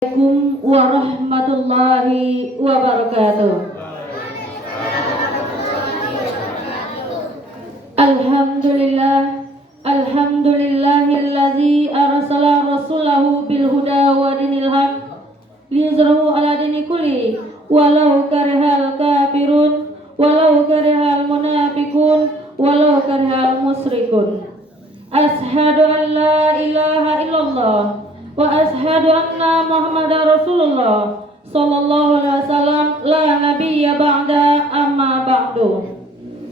Assalamualaikum warahmatullahi wabarakatuh. Alhamdulillahillazi arsala rasulahu bil huda wa dinil haq liyuzrahu ala dini kulli walau karihal kafirun walau karihal munafiqun walau karihal musyrikun. Ashhadu an la ilaha illallah wa ashhadu anna Muhammadar Rasulullah sallallahu alaihi wasallam la nabiyya ba'da amma ba'du.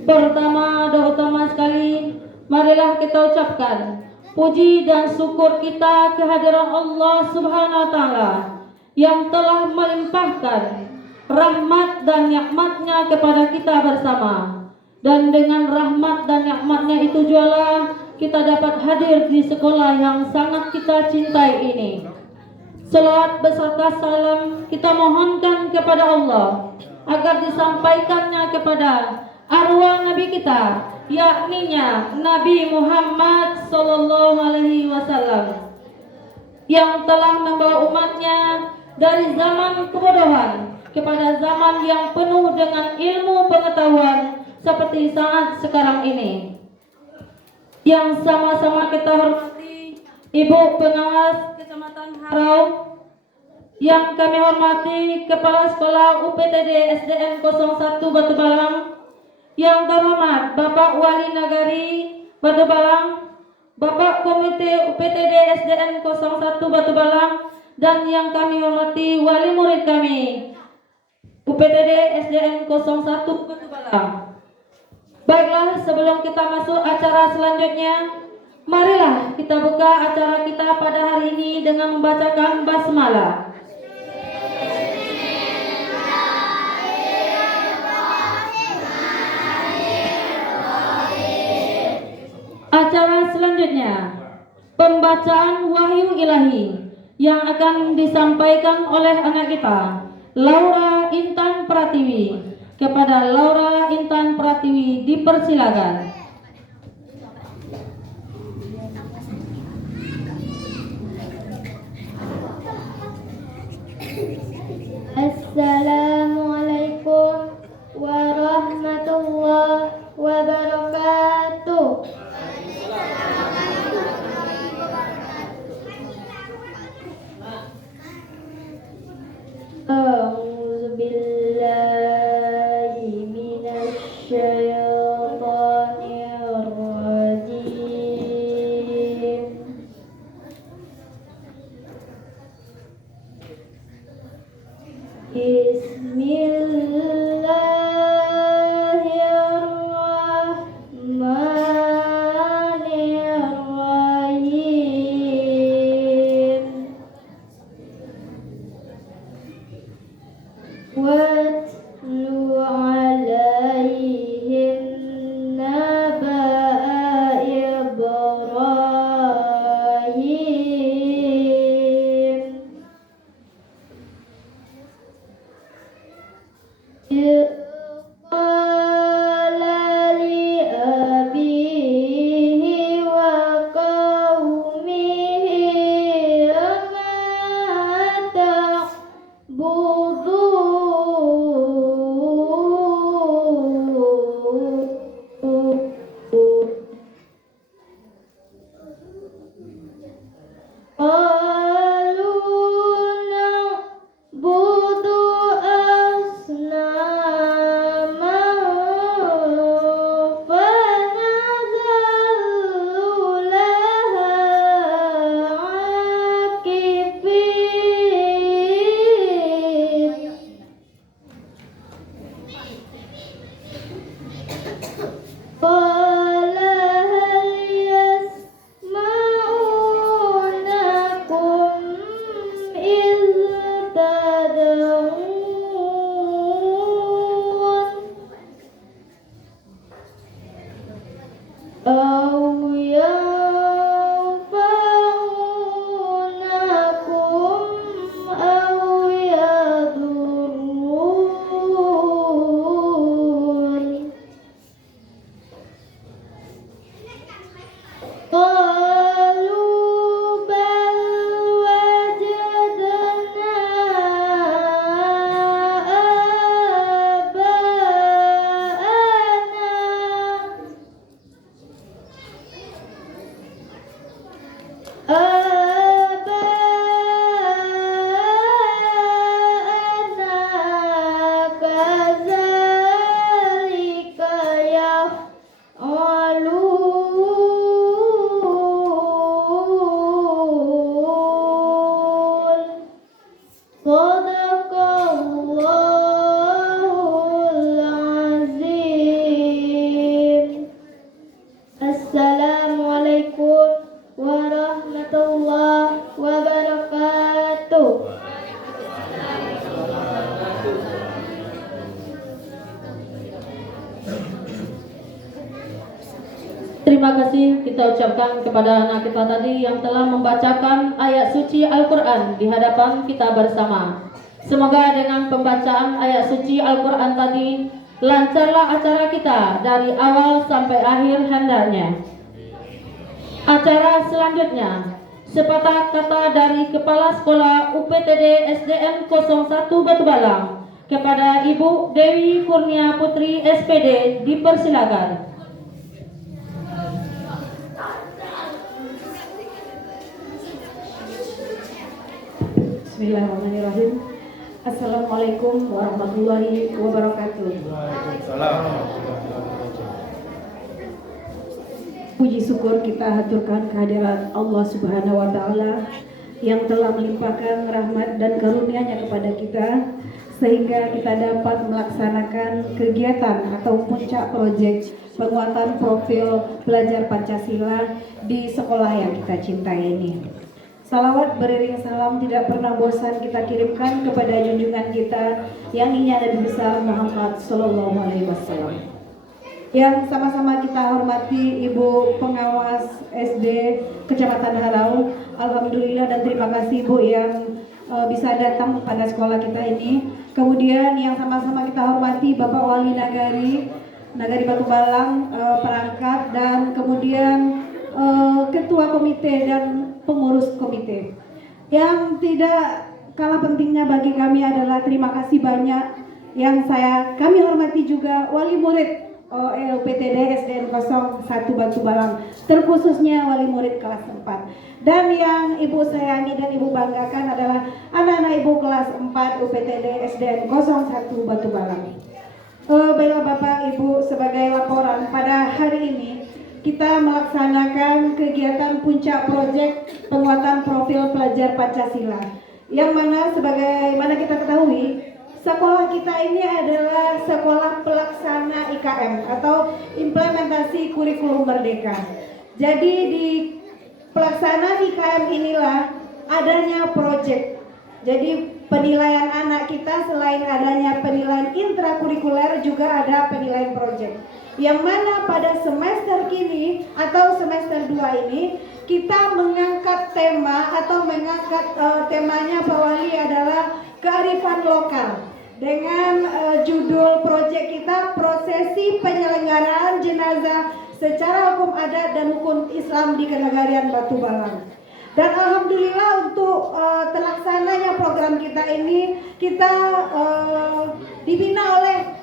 Pertama dan utama sekali, marilah kita ucapkan puji dan syukur kita kehadiran Allah Subhanahu wa taala yang telah melimpahkan rahmat dan nikmat-Nya kepada kita bersama. Dan dengan rahmat dan nikmat-Nya itu jualah kita dapat hadir di sekolah yang sangat kita cintai ini. Selawat beserta salam kita mohonkan kepada Allah agar disampaikannya kepada arwah Nabi kita, yakninya Nabi Muhammad sallallahu alaihi wasallam, yang telah membawa umatnya dari zaman kebodohan kepada zaman yang penuh dengan ilmu pengetahuan seperti saat sekarang ini. Yang sama-sama kita hormati Ibu Pengawas Kecamatan Harau, yang kami hormati Kepala Sekolah UPTD SDN 01 Batu Balang, yang terhormat Bapak Wali Nagari Batu Balang, Bapak Komite UPTD SDN 01 Batu Balang, dan yang kami hormati wali murid kami UPTD SDN 01 Batu Balang. Baiklah, sebelum kita masuk acara selanjutnya, marilah kita buka acara kita pada hari ini dengan membacakan basmalah. Acara selanjutnya, pembacaan wahyu ilahi yang akan disampaikan oleh anak kita, Laura Intan Pratiwi. Kepada Laura Intan Pratiwi dipersilakan. Assalamualaikum warahmatullahi wabarakatuh. A'udzu billahi minasy syaithanir rajim. Bismillahirrahmanirrahim. Watlu alaihim naba'a Ibrahim. Qala li abihi wa qaumihi ma ta'budun. terima kasih kita ucapkan kepada anak kita tadi yang telah membacakan ayat suci Al-Quran di hadapan kita bersama. Semoga dengan pembacaan ayat suci Al-Quran tadi lancarlah acara kita dari awal sampai akhir hendaknya. Acara selanjutnya, sepatah kata dari Kepala Sekolah UPTD SDN 01 Batu Balang kepada Ibu Dewi Kurnia Putri SPD dipersilakan. Bismillahirrahmanirrahim. Assalamualaikum warahmatullahi wabarakatuh. Puji syukur kita haturkan kehadiran Allah Subhanahu wa Ta'ala yang telah melimpahkan rahmat dan karunia-Nya kepada kita sehingga kita dapat melaksanakan kegiatan atau puncak proyek penguatan profil pelajar Pancasila di sekolah yang kita cintai ini. Salawat beriring salam tidak pernah bosan kita kirimkan kepada junjungan kita yang ini Nabi besar Muhammad Sallallahu Alaihi Wasallam. Yang sama-sama kita hormati Ibu Pengawas SD Kecamatan Harau. Alhamdulillah dan terima kasih Bu yang bisa datang pada sekolah kita ini. Kemudian yang sama-sama kita hormati Bapak Wali Nagari Batu Balang, perangkat, dan kemudian ketua komite dan pengurus komite. Yang tidak kalah pentingnya bagi kami adalah terima kasih banyak yang kami hormati juga wali murid UPTD SDN 01 Batu Balang, terkhususnya wali murid kelas 4. Dan yang Ibu sayangi dan Ibu banggakan adalah anak-anak Ibu kelas 4 UPTD SDN 01 Batu Balang. Baiklah Bapak Ibu, sebagai laporan pada hari ini kita melaksanakan kegiatan puncak proyek penguatan profil pelajar Pancasila, yang mana sebagaimana kita ketahui sekolah kita ini adalah sekolah pelaksana IKM atau implementasi kurikulum merdeka. Jadi di pelaksanaan IKM inilah adanya proyek. Jadi penilaian anak kita selain adanya penilaian intrakurikuler juga ada penilaian proyek. Yang mana pada semester kini atau semester 2 ini kita mengangkat tema atau temanya Pak Wali adalah kearifan lokal dengan judul proyek kita prosesi penyelenggaraan jenazah secara hukum adat dan hukum Islam di Kenegarian Batu Balang. Dan alhamdulillah untuk terlaksananya program kita ini kita dibina oleh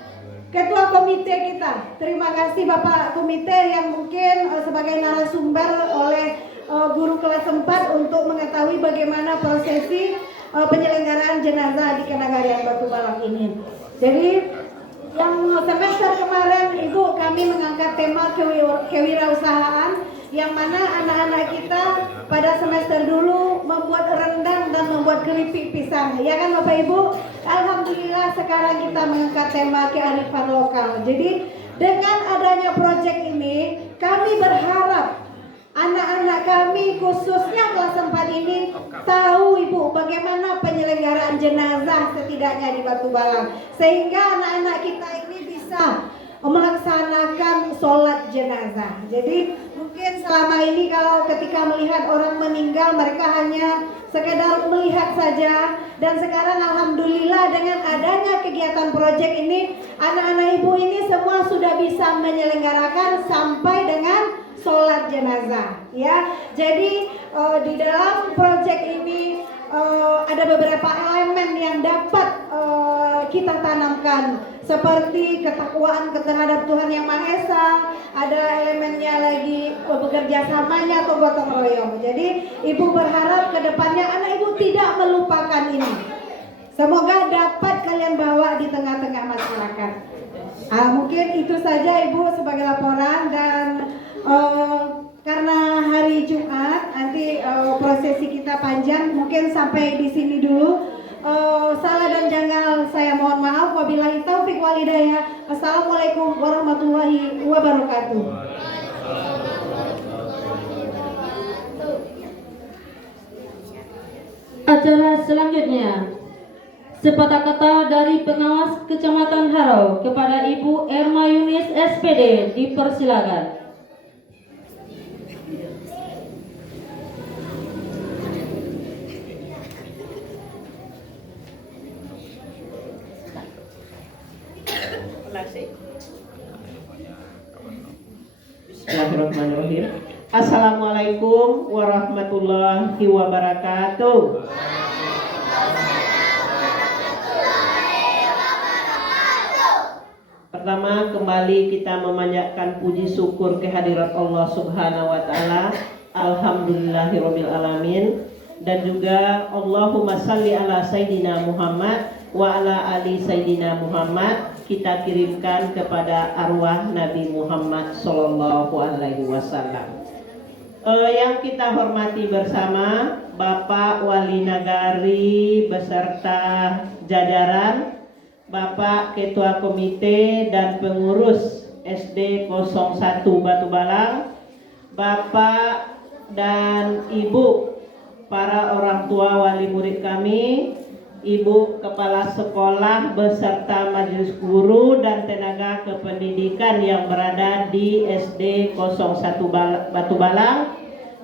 Ketua Komite kita. Terima kasih Bapak Komite yang mungkin sebagai narasumber oleh guru kelas 4 untuk mengetahui bagaimana prosesi penyelenggaraan jenazah di Kenegarian Batu Balang ini. Jadi yang semester kemarin Ibu kami mengangkat tema kewirausahaan, yang mana anak-anak kita pada semester dulu membuat rendang dan membuat keripik pisang, ya kan Bapak Ibu? Alhamdulillah sekarang kita mengangkat tema kearifan lokal. Jadi dengan adanya proyek ini kami berharap anak-anak kami khususnya kelas 4 ini tahu Ibu bagaimana penyelenggaraan jenazah setidaknya di Batu Balang, sehingga anak-anak kita ini bisa melaksanakan sholat jenazah. Jadi mungkin selama ini kalau ketika melihat orang meninggal mereka hanya sekedar melihat saja, dan sekarang alhamdulillah dengan adanya kegiatan proyek ini anak-anak Ibu ini semua sudah bisa menyelenggarakan sampai dengan sholat jenazah, ya. Jadi di dalam proyek ini ada beberapa elemen yang dapat kita tanamkan, seperti ketakwaan terhadap Tuhan Yang Maha Esa, ada elemennya lagi bekerja samanya atau gotong royong. Jadi Ibu berharap ke depannya anak Ibu tidak melupakan ini. Semoga dapat kalian bawa di tengah-tengah masyarakat. Mungkin itu saja Ibu sebagai laporan, dan karena hari Jumat nanti prosesi kita panjang, mungkin sampai di sini dulu. Salah dan janggal saya mohon maaf. Wabillahi taufik wal hidayah. Assalamualaikum warahmatullahi wabarakatuh. Acara selanjutnya, sepatah kata dari pengawas Kecamatan Harau kepada Ibu Erma Yunis SPD dipersilakan. kasih. Bismillahirrahmanirrahim. Assalamualaikum warahmatullahi wabarakatuh. Pertama, kembali kita memanjatkan puji syukur kehadirat Allah Subhanahu wa taala. Alhamdulillahirabbil alamin. Dan juga Allahumma salli ala Sayyidina Muhammad wa ala ali Sayyidina Muhammad kita kirimkan kepada arwah Nabi Muhammad sallallahu alaihi wasallam. Yang kita hormati bersama Bapak Wali Nagari beserta jajaran, Bapak Ketua Komite dan Pengurus SD 01 Batu Balang, Bapak dan Ibu para orang tua wali murid kami, Ibu Kepala Sekolah beserta majelis guru dan tenaga kependidikan yang berada di SD 01 Batu Balang,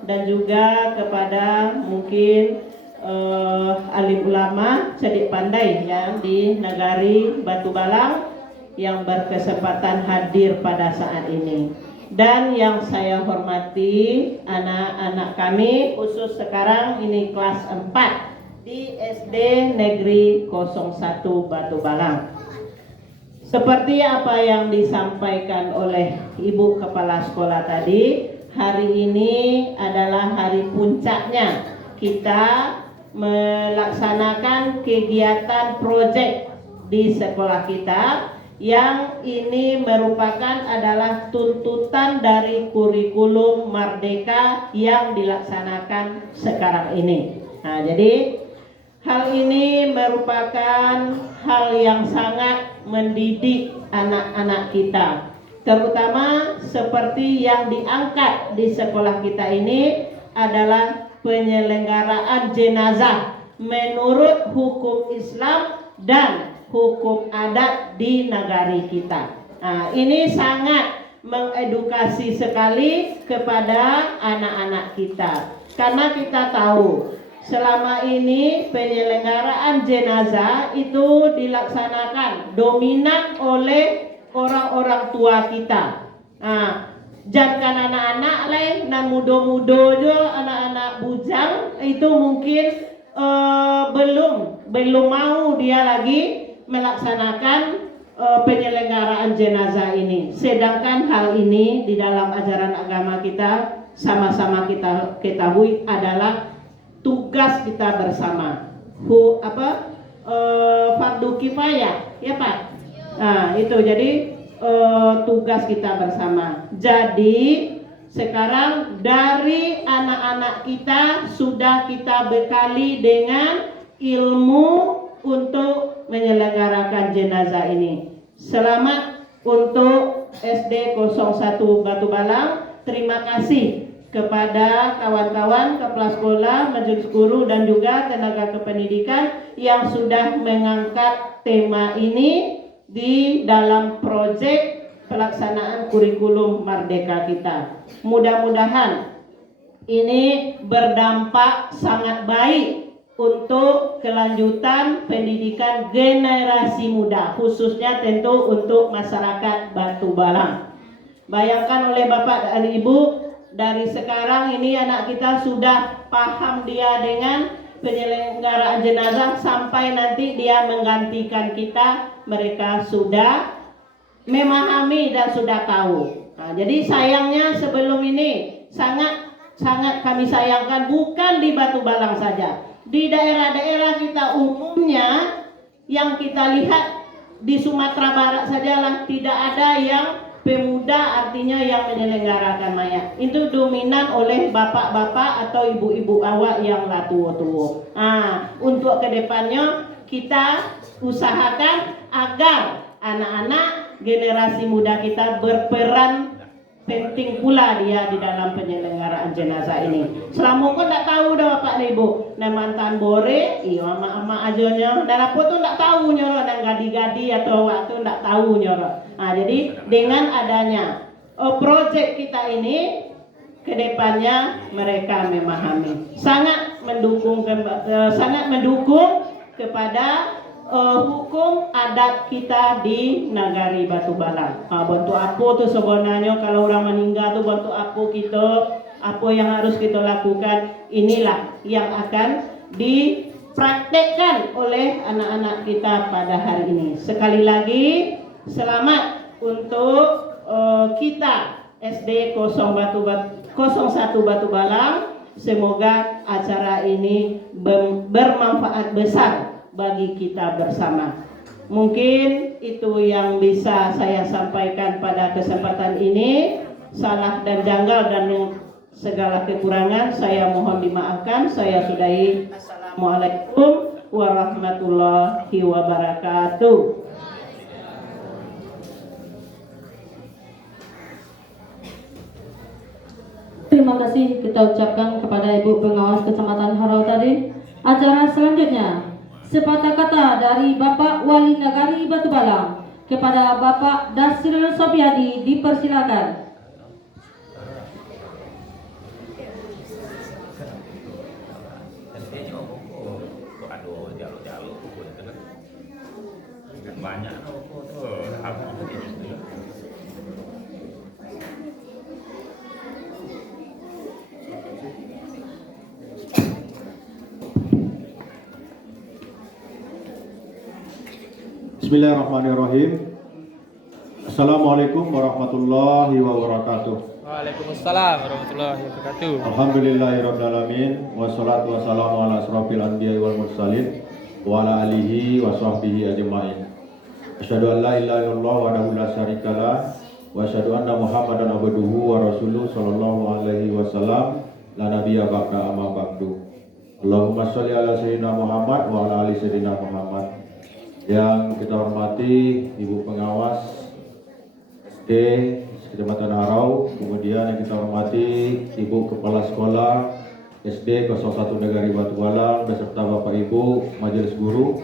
dan juga kepada mungkin alim ulama cerdik pandai yang di Nagari Batu Balang yang berkesempatan hadir pada saat ini. Dan yang saya hormati anak-anak kami, khusus sekarang ini kelas 4 di SD Negeri 01 Batu Balang. Seperti apa yang disampaikan oleh Ibu Kepala Sekolah tadi, hari ini adalah hari puncaknya kita melaksanakan kegiatan proyek di sekolah kita, yang ini merupakan adalah tuntutan dari kurikulum Merdeka yang dilaksanakan sekarang ini. Nah, jadi hal ini merupakan hal yang sangat mendidik anak-anak kita, terutama seperti yang diangkat di sekolah kita ini adalah penyelenggaraan jenazah menurut hukum Islam dan hukum adat di negari kita. Nah, ini sangat mengedukasi sekali kepada anak-anak kita, karena kita tahu selama ini penyelenggaraan jenazah itu dilaksanakan dominan oleh orang-orang tua kita. Nah, jangan anak-anak lain, nah muda-muda juga, anak-anak bujang itu mungkin belum mau dia lagi melaksanakan penyelenggaraan jenazah ini. Sedangkan hal ini di dalam ajaran agama kita sama-sama kita ketahui adalah tugas kita bersama. Fardu kifayah, ya Pak. Nah, itu jadi tugas kita bersama. Jadi sekarang dari anak-anak kita sudah kita bekali dengan ilmu untuk menyelenggarakan jenazah ini. Selamat untuk SD 01 Batu Balang. Terima kasih kepada kawan-kawan kepala sekolah, majelis guru dan juga tenaga kependidikan yang sudah mengangkat tema ini di dalam proyek pelaksanaan kurikulum Merdeka kita. Mudah-mudahan ini berdampak sangat baik untuk kelanjutan pendidikan generasi muda, khususnya tentu untuk masyarakat Batu Balang. Bayangkan oleh Bapak dan Ibu, dari sekarang ini anak kita sudah paham dia dengan penyelenggaraan jenazah, sampai nanti dia menggantikan kita, mereka sudah memahami dan sudah tahu. Nah, jadi sayangnya sebelum ini sangat kami sayangkan, bukan di Batu Balang saja, di daerah-daerah kita umumnya yang kita lihat di Sumatera Barat sajalah tidak ada yang pemuda, artinya yang menyelenggarakan mayat. Itu dominan oleh bapak-bapak atau ibu-ibu awak yang lah tua-tua. Nah, untuk kedepannya kita usahakan agar anak-anak generasi muda kita berperan penting pula dia di dalam penyelenggaraan jenazah ini. Selama kau tak tahu dah Bapak dan Ibu, nah mantan bore, iya ama-ama ajonya, dan apa tu tak tahu nyoro, dan gadi-gadi atau waktu tak tahu nyoro. Nah, jadi dengan adanya project kita ini, kedepannya mereka memahami, sangat mendukung kepada hukum adat kita di Nagari Batu Balang. Bantu apa tuh sebenarnya kalau orang meninggal tuh bantu apa kita, apa yang harus kita lakukan, inilah yang akan dipraktekkan oleh anak-anak kita pada hari ini. Sekali lagi selamat untuk kita SD 01 Batu Balang. Semoga acara ini bermanfaat besar bagi kita bersama. Mungkin itu yang bisa saya sampaikan pada kesempatan ini. Salah dan janggal dan segala kekurangan saya mohon dimaafkan. Saya sudahi. Assalamualaikum warahmatullahi wabarakatuh. Terima kasih kita ucapkan kepada Ibu Pengawas Kecamatan Harau tadi. Acara selanjutnya, sepatah kata dari Bapak Wali Nagari Batu Balang kepada Bapak Dasril Sopiadi, dipersilakan. Banyak Bismillahirrahmanirrahim. Assalamualaikum warahmatullahi wabarakatuh. Waalaikumsalam warahmatullahi wabarakatuh. Alhamdulillahirrahmanirrahim. Wassalatu wassalamu ala asrofil anbiya wal mursalin wa ala alihi wa sahbihi ajma'in. Asyhadu an la ilaha illallah wahdahu la syarikalah wa asyhadu anna Muhammadan abduhu wa rasuluhu sallallahu alaihi wasallam la nabiyya ba'da amma ba'du. Allahumma sholli ala sayyidina Muhammad wa ala ali sayyidina Muhammad. Yang kita hormati Ibu Pengawas SD Kecamatan Harau, kemudian yang kita hormati Ibu Kepala Sekolah SD 01 Nagari Batu Balang beserta Bapak Ibu Majelis Guru,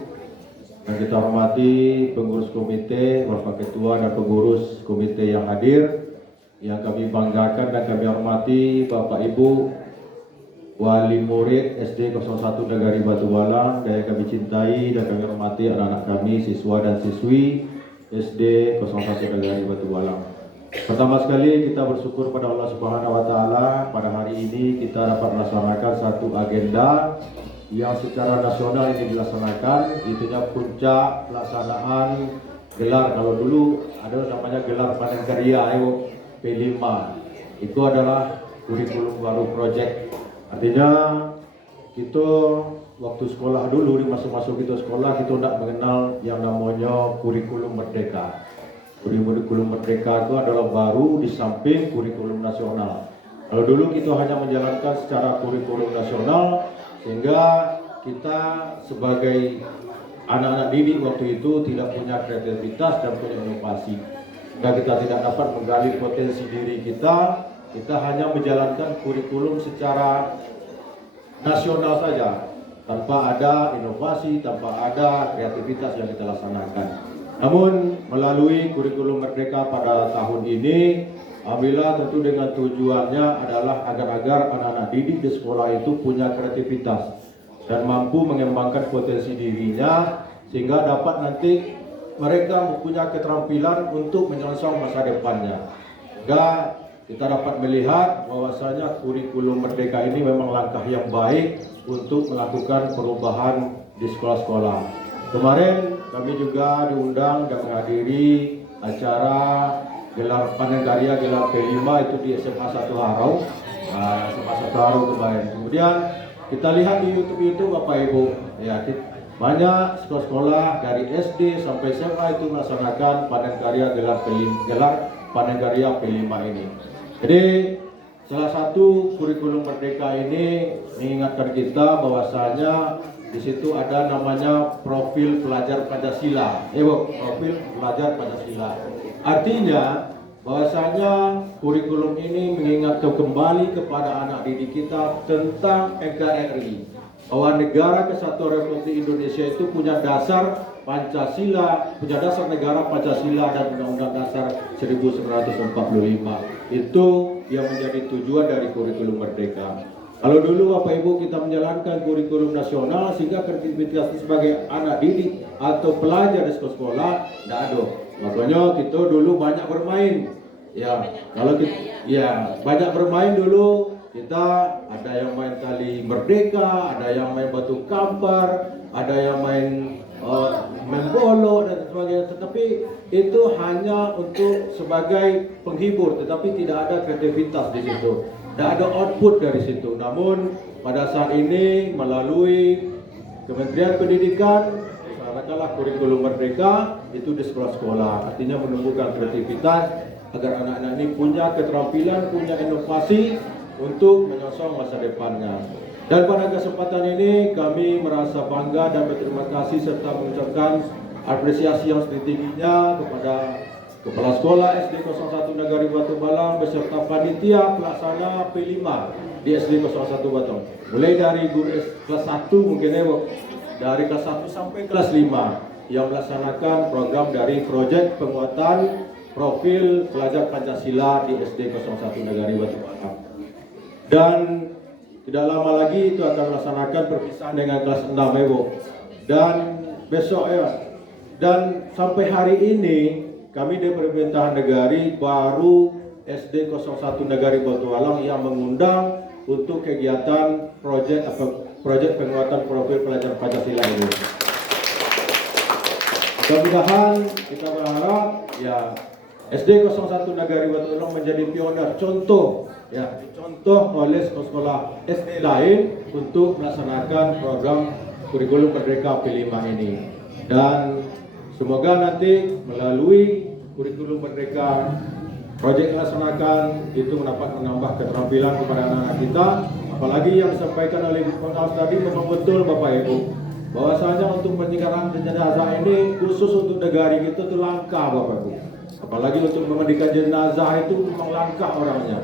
yang kita hormati pengurus komite, Bapak Ketua dan pengurus komite yang hadir, yang kami banggakan dan kami hormati Bapak Ibu Wali murid SD 01 Nagari Batu Balang, dan yang kami cintai dan kami hormati anak-anak kami, siswa dan siswi SD 01 Nagari Batu Balang. Pertama sekali kita bersyukur pada Allah Subhanahu wa taala, pada hari ini kita dapat melaksanakan satu agenda yang secara nasional ini dilaksanakan, itunya puncak pelaksanaan gelar, kalau dulu ada namanya gelar panen karya P5. Itu adalah kurikulum baru project. Artinya kita waktu sekolah dulu, di masuk-masuk kita sekolah, kita tidak mengenal yang namanya kurikulum merdeka. Kurikulum merdeka itu adalah baru di samping kurikulum nasional. Kalau dulu kita hanya menjalankan secara kurikulum nasional, sehingga kita sebagai anak-anak didik waktu itu tidak punya kreativitas dan punya inovasi. Sehingga kita tidak dapat menggali potensi diri kita. Kita hanya menjalankan kurikulum secara nasional saja, tanpa ada inovasi, tanpa ada kreativitas yang kita laksanakan. Namun melalui kurikulum merdeka pada tahun ini, alhamdulillah tentu dengan tujuannya adalah agar anak-anak didik di sekolah itu punya kreativitas dan mampu mengembangkan potensi dirinya, sehingga dapat nanti mereka mempunyai keterampilan untuk menyongsong masa depannya. Sehingga kita dapat melihat bahwasanya kurikulum merdeka ini memang langkah yang baik untuk melakukan perubahan di sekolah-sekolah. Kemarin kami juga diundang dan menghadiri acara gelar panen karya gelar P5 itu di SMA 1 Harau. SMA 1 Harau kemarin. Kemudian kita lihat di YouTube Bapak Ibu, ya, banyak sekolah-sekolah dari SD sampai SMA itu melaksanakan panen karya gelar panen karya P5 ini. Jadi salah satu kurikulum merdeka ini mengingatkan kita bahwasanya di situ ada namanya profil pelajar Pancasila. Profil pelajar Pancasila. Artinya bahwasanya kurikulum ini mengingatkan kembali kepada anak didik kita tentang NKRI, bahwa Negara Kesatuan Republik Indonesia itu punya dasar Pancasila, punya dasar negara Pancasila dan Undang-Undang Dasar 1945. Itu yang menjadi tujuan dari kurikulum merdeka. Kalau dulu Bapak Ibu kita menjalankan kurikulum nasional sehingga kreativitas sebagai anak didik atau pelajar di sekolah tidak ada. Makanya kita dulu banyak bermain. Ya, kalau kita banyak bermain dulu. Kita ada yang main tali merdeka, ada yang main batu kampar, ada yang main bolo dan sebagainya. Tetapi itu hanya untuk sebagai penghibur, tetapi tidak ada kreativitas di situ. Tidak ada output dari situ. Namun pada saat ini melalui Kementerian Pendidikan dilaksanakanlah kurikulum merdeka itu di sekolah-sekolah. Artinya menumbuhkan kreativitas agar anak-anak ini punya keterampilan, punya inovasi untuk menyosong masa depannya. Dan pada kesempatan ini kami merasa bangga dan berterima kasih serta mengucapkan apresiasi yang setinggi-tingginya kepada Kepala Sekolah SD 01 Negari Batu Balang beserta panitia pelaksana P5 di SD 01 Batang. Mulai dari guru kelas 1 mungkin ya, dari kelas 1 sampai kelas 5 yang melaksanakan program dari proyek penguatan profil pelajar Pancasila di SD 01 Negari Batu Balang. Dan tidak lama lagi itu akan melaksanakan perpisahan dengan kelas 6 Ibu. Dan besok dan sampai hari ini kami di pemerintahan negari baru SD 01 Negari Batu Balang yang mengundang untuk kegiatan proyek penguatan profil pelajar Pancasila ini. Mudah-mudahan kita berharap SD 01 Negari Batu Balang menjadi pionir contoh oleh sekolah SD lain untuk melaksanakan program kurikulum merdeka P5 ini. Dan semoga nanti melalui kurikulum merdeka proyek dilaksanakan itu menambah keterampilan kepada anak-anak kita. Apalagi yang disampaikan oleh Ibu Pengawas tadi memang betul Bapak Ibu, bahwasanya untuk penyelenggaraan jenazah ini khusus untuk negari kita itu langka Bapak Ibu. Apalagi untuk memandikan jenazah itu memang langka orangnya.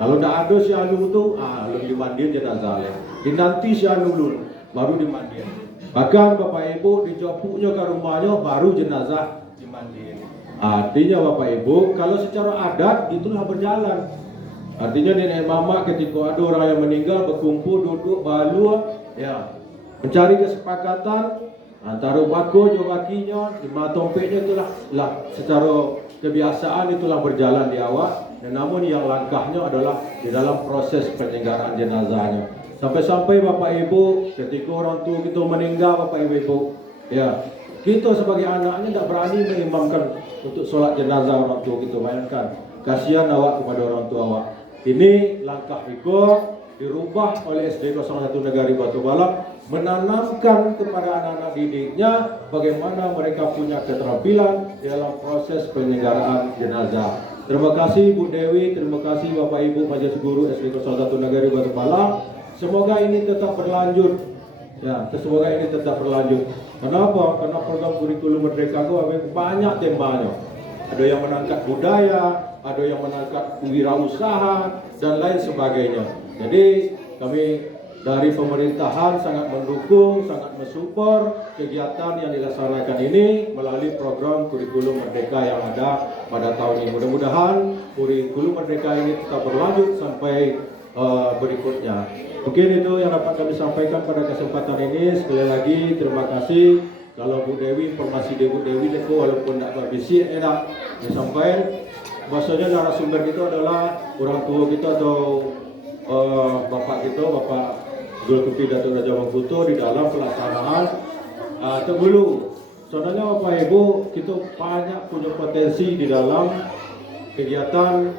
Kalau tidak ada si anu itu, belum dimandiin jenazah ya. Dinanti si anu dulu, baru dimandiin. Bahkan Bapak Ibu dijopuknya ke rumahnya baru jenazah dimandiin. Artinya Bapak Ibu, kalau secara adat itulah berjalan. Artinya nenek mama ketika ada orang yang meninggal berkumpul duduk balu mencari kesepakatan antara bako jowakinya, lima tompeknya itulah secara kebiasaan itulah berjalan di awal. Dan namun yang langkahnya adalah di dalam proses penyelenggaraan jenazahnya. Sampai-sampai Bapak Ibu ketika orang tua kita meninggal Bapak Ibu, kita sebagai anaknya tidak berani mengimamkan untuk sholat jenazah orang tua kita. Bayangkan, kasihan awak kepada orang tua awak. Ini langkah Riko dirubah oleh SD 01 Negari Batu Balang, menanamkan kepada anak-anak didiknya bagaimana mereka punya keterampilan dalam proses penyelenggaraan jenazah. Terima kasih Bu Dewi, terima kasih Bapak Ibu Majelis Guru SD 01 Negari Batu Balang. Semoga ini tetap berlanjut. Semoga ini tetap berlanjut. Kenapa? Karena program kurikulum merdeka itu banyak temanya. Ada yang menangkap budaya, ada yang menangkap wirausaha dan lain sebagainya. Jadi kami dari pemerintahan sangat mendukung, sangat mensupport kegiatan yang dilaksanakan ini melalui program kurikulum merdeka yang ada pada tahun ini. Mudah-mudahan kurikulum merdeka ini tetap berlanjut sampai berikutnya. Mungkin itu yang dapat kami sampaikan pada kesempatan ini. Sekali lagi terima kasih. Kalau Bu Dewi, informasi Bu Dewi itu walaupun tidak berbisi enak disampaikan. Maksudnya narasumber itu adalah orang tua kita atau bapak kita, Bapak Zulkifli Datuk Raja Mangkuto di dalam pelaksanaan Tegulu. Soalnya Bapak Ibu, kita banyak punya potensi di dalam kegiatan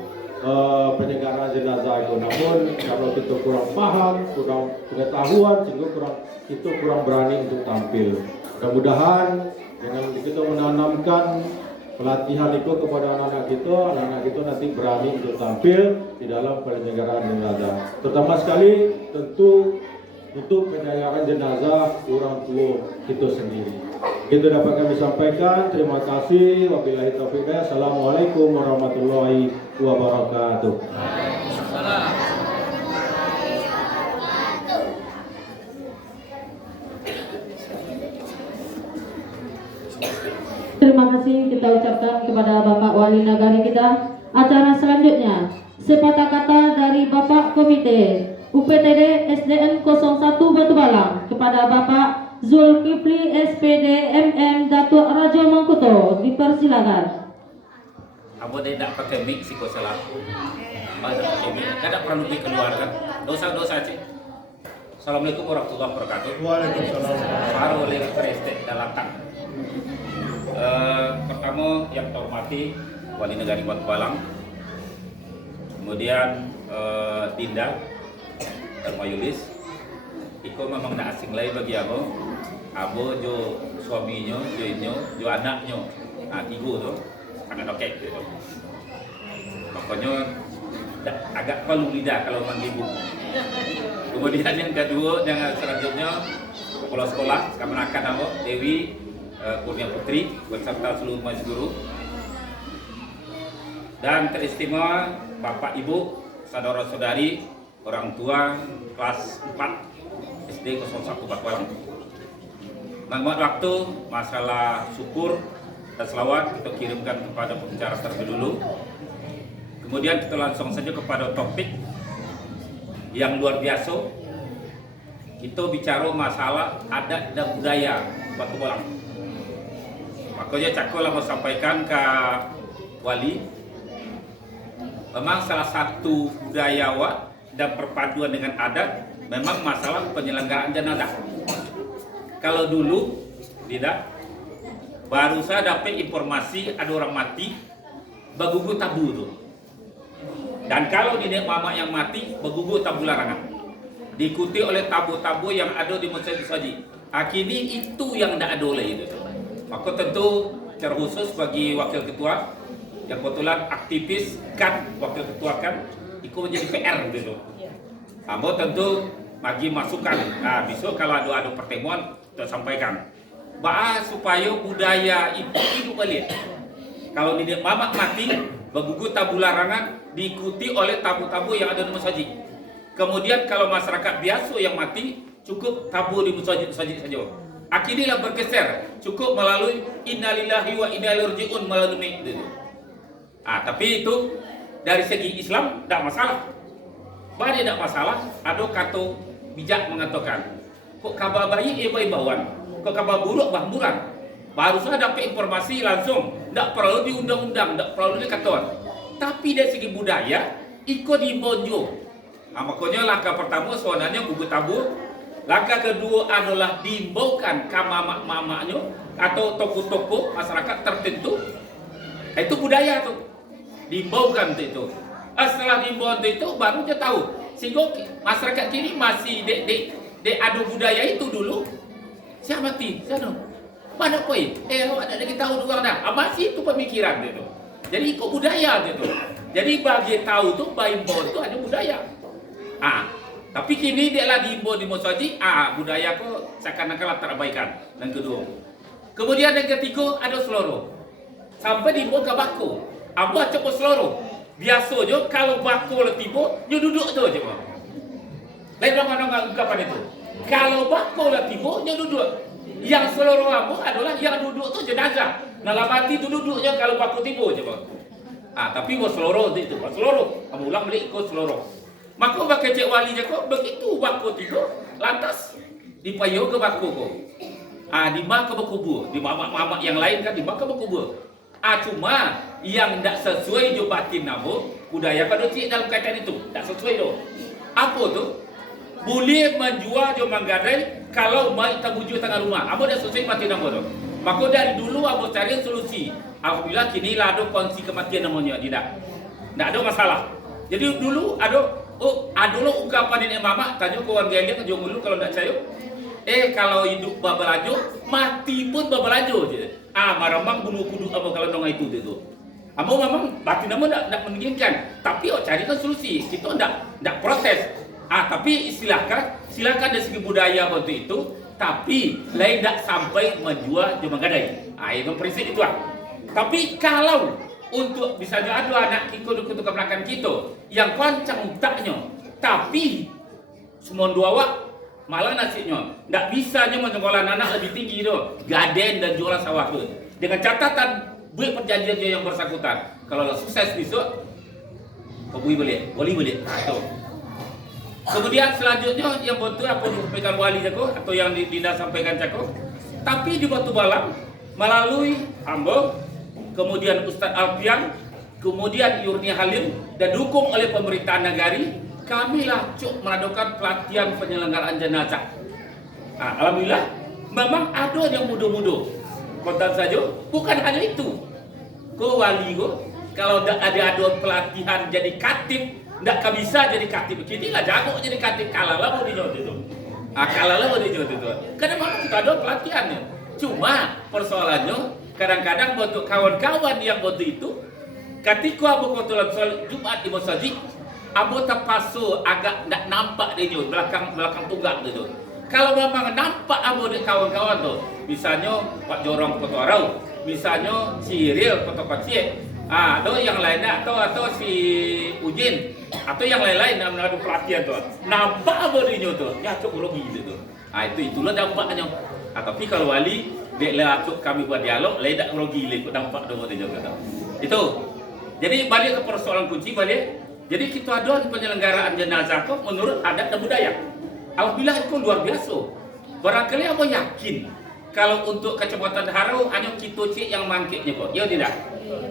penyelenggaraan jenazah itu. Namun kalau kita kurang paham, kurang pengetahuan, sehingga kita kurang berani untuk tampil. Mudah-mudahan dengan kita menanamkan pelatihan itu kepada anak-anak kita nanti berani untuk tampil di dalam penyelenggaraan jenazah. Terutama sekali tentu untuk penyelenggaraan jenazah orang tua kita sendiri. Itu dapat kami sampaikan. Terima kasih. Wabillahi taufiq. Assalamualaikum warahmatullahi wabarakatuh. Terima kasih kita ucapkan kepada Bapak Wali Nagari kita. Acara selanjutnya sepatah kata dari Bapak Komite UPTD SDN 01 Batu Balang kepada Bapak Zulkifli SPD MM Datuk Rajo Mangkuto, dipersilakan. Abo dia tak pakai mic sih kau salah. Tidak perlu dikeluarkan. Dosa-dosa cik. Assalamualaikum warahmatullahi wabarakatuh. Waalaikumsalam. Baru oleh Presiden Dalatan. Pertama yang terhormati Wali Negari Batu Balang, kemudian Dinda dan Mayulis. Iko memang tak asing lagi bagi abo jo suaminya, jo anaknya, tiga tu, anak dokek tu. Makanya agak palu lidah kalau manggil ibu. Kemudian yang kedua, yang selanjutnya kepala sekolah, kemenakan nama Dewi Kurnia Putri beserta seluruh majlis guru. Dan teristimewa Bapak Ibu, saudara-saudari, orang tua kelas 4 SD 01 Batu Balang. Menguat waktu, masalah syukur dan selawat kita kirimkan kepada pembicara terlebih dulu. Kemudian kita langsung saja kepada topik yang luar biasa. Kita bicara masalah adat dan budaya Batu Balang. Makanya cakulah mau sampaikan ke Wali, memang salah satu budaya dan perpaduan dengan adat memang masalah penyelenggaraan jenazah. Kalau dulu tidak, baru saya dapat informasi ada orang mati bergugur tabu tu. Dan kalau nenek mama yang mati bergugur tabu larangan, diikuti oleh tabu-tabu yang ada di masjid-masjid. Kini itu yang tidak ada lagi itu. Maka tentu secara khusus bagi wakil ketua yang kebetulan aktivis kan wakil ketua kan, itu menjadi PR gitu. Ambo tentu bagi masukan. Besok kalau ada pertemuan kita sampaikan bahwa supaya budaya itu hidup balik. Kalau nenek mama mati bergugur tabu larangan diikuti oleh tabu-tabu yang ada di masjid. Kemudian kalau masyarakat biasa yang mati cukup tabu di masjid saja. Akhirnya bergeser cukup melalui innalillahi wa inna ilaihi rajiun melalui itu. Tapi itu dari segi Islam tidak masalah. Bahkan tidak masalah. Ada kata bijak mengatakan, kok kabar baik imbauan, kok kabar buruk bahmuran. Baru saya dapat informasi langsung, tidak perlu diundang-undang, tidak perlu dikatakan. Tapi dari segi budaya, ikut dibonjo. Makanya langkah pertama sebenarnya gugur tabu. Langkah kedua adalah diimbaukan ke mama-mamanya atau toko-toko masyarakat tertentu. Itu budaya tuh. Diimbaukan itu. Setelah diimbaukan itu baru dia tahu. Sehingga masyarakat kini masih dek adu budaya itu dulu. Siapa mati? Sana. Mana koi? Ada lagi tahu orang dah. Masih itu pemikiran itu. Jadi ikut budaya itu. Jadi bagi tahu tuh baimbau itu ada budaya. Tapi kini dia lah diimbau di masjid. Budaya kok seakan-akan terabaikan. Dan kedua. Kemudian yang ketiga ada seloro. Sampai diimbau ke bako. Abu cukup seloro. Biasanya kalau bako lah tiba, dia duduk tu aja. Lain orang ungkapan itu. Kalau bako lah tiba, dia duduk. Yang seloro abu adalah yang duduk tu jenazah. Dalam hati tu duduknya kalau bako tiba aja. Tapi buat seloro itu, buat seloro. Kamu ulang balik ikut seloro. Maka pakai cik wali je kok begitu bako tiba, lantas dipayo ke bako kok. Di mak ke berkubur, di mamak-mamak yang lain kan di mak ke berkubur. Cuma yang tak sesuai jo batin nabo budaya pada cik dalam kaitan itu tak sesuai do. Apa tu? Boleh menjual jo manggadai kalau mai tabuju tengah rumah. Apa dah sesuai batin nabo tu. Maka dari dulu abo cari solusi. Alhamdulillah kini lah ada kongsi kematian namanya tidak. Tak ada masalah. Jadi dulu ada ungkapan nenek mama tanya ke orang gaya ke jong dulu kalau tak percaya. Kalau hidup babalajo, mati pun babalajo je. Marambang bunuh kudu apa kalau dong itu tu. Memang batin nama tak menginginkan, tapi carikan solusi. Kita tak proses. Tapi silakan dari segi budaya waktu itu, tapi lain tak sampai menjual cuma gadai. Itu prinsip itu. Tapi kalau untuk misalnya ada anak kita ke belakang kita yang kancang utaknya, tapi semua dua wak malah nasibnya tak bisanya menyekolah anak lebih tinggi tu, gaden dan jualan sawah tu. Dengan catatan buat perjanjian dia yang bersangkutan. Kalau sukses besok, kau boleh balik. Itu. Kemudian selanjutnya yang betul apa yang disampaikan wali Jako atau yang Dinda sampaikan Jako. Tapi di Batu Balang melalui hamba, kemudian Ustadz Alfian, kemudian Yurni Halim dan dukung oleh pemerintahan negari, kamilah cuk mengadakan pelatihan penyelenggaraan jenazah. Alhamdulillah, memang ada yang muda-muda. Kontan saja, bukan hanya itu. Ko wali ko, kalau ada pelatihan jadi katib, ndak bisa jadi katib. Kini lah jago jadi katib, kalah lah mau dijawab itu. Kalah lah mau dijawab itu. Karena memang kita ada pelatihannya. Cuma persoalannya, kadang-kadang untuk kawan-kawan yang waktu itu, ketika Abu Qatulan soal Jumat di masjid, Abu terpasu agak ndak nampak dia belakang tunggang gitu. Kalau memang nampak Abu di kawan-kawan tuh, misalnya Pak Jorong Koto Arau, misalnya si Ril Koto Kocik, atau yang lainnya atau si Ujin atau yang lain-lain yang mengadu pelatihan tuh, nampak Abu di tuh, ya cukup rugi gitu. Itulah dampaknya. Tapi kalau wali, dia lacuk kami buat dialog, ledak rugi ikut dampak doa dia juga. Itu. Jadi balik ke persoalan kunci balik. Jadi kita ada penyelenggaraan jenazah kok menurut adat dan budaya. Alhamdulillah itu luar biasa. Barangkali apa yakin kalau untuk Kecamatan Harau hanya kita cik yang mangkitnya kok, ya tidak.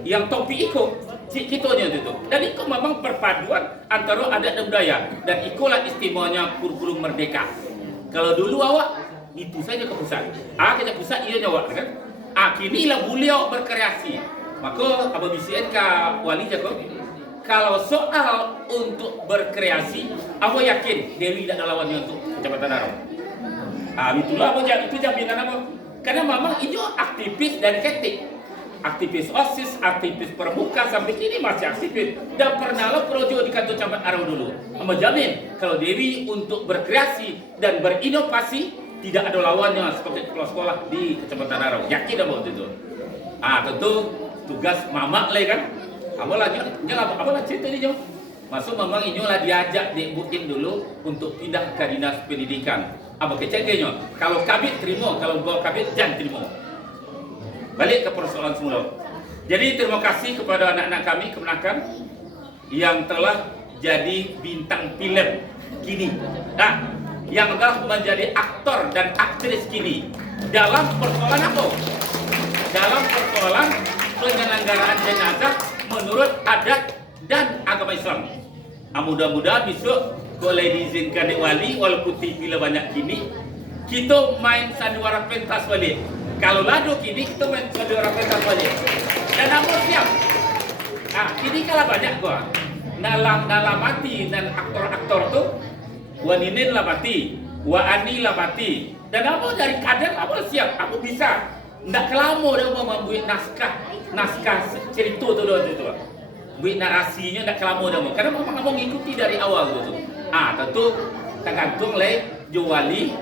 Yang topi ikut cik kitanya itu. Dan itu memang perpaduan antara adat dan budaya. Dan itulah istimewanya kurikulum merdeka. Kalau dulu awak itu saja ke pusat. Ke pusat iya nyawa kan. Kinilah beliau berkreasi. Maka apa BCN ke wali jago. Kalau soal untuk berkreasi, aku yakin Dewi tidak ada lawannya untuk Kecamatan Harau. Itulah apa itu jaminan apa? Karena memang itu aktivis dan ketik. Aktivis OSIS, aktivis Pramuka sampai kini masih aktivis. Dan pernahlah projo di kantor Kecamatan Harau dulu. Menjamin kalau Dewi untuk berkreasi dan berinovasi tidak ada lawannya seperti sekolah-sekolah di Kecamatan Harau. Yakin apa itu? Tentu tugas mamak lah kan. Apalah cerita ni jom. Masuk memang inyolah diajak dibukin dulu untuk pindah ke dinas pendidikan. Apa keceknya? Kalau kabit terima, kalau bawa kabit jangan terima. Balik ke persoalan semula. Jadi terima kasih kepada anak-anak kami kemenakan yang telah jadi bintang film kini. Yang telah menjadi aktor dan aktris kini dalam persoalan apa? Dalam persoalan penyelenggaraan jenazah menurut adat dan agama Islam. Mudah-mudahan besok boleh diizinkan di wali walaupun TV banyak kini kita main sandiwara pentas balik. Kalau lado kini kita main sandiwara pentas balik. Dan namun siap. Kini kalah banyak gua. Nalam mati dan aktor-aktor tuh Waninin lah mati, Wani lah mati. Dan aku dari kader aku siap, aku bisa. Ndak kelamo dia mau membuat naskah cerita tu itu. Buat narasinya ndak kelamo dia mau. Karena memang kamu ngikuti dari awal gitu. Tentu tergantung le Jowali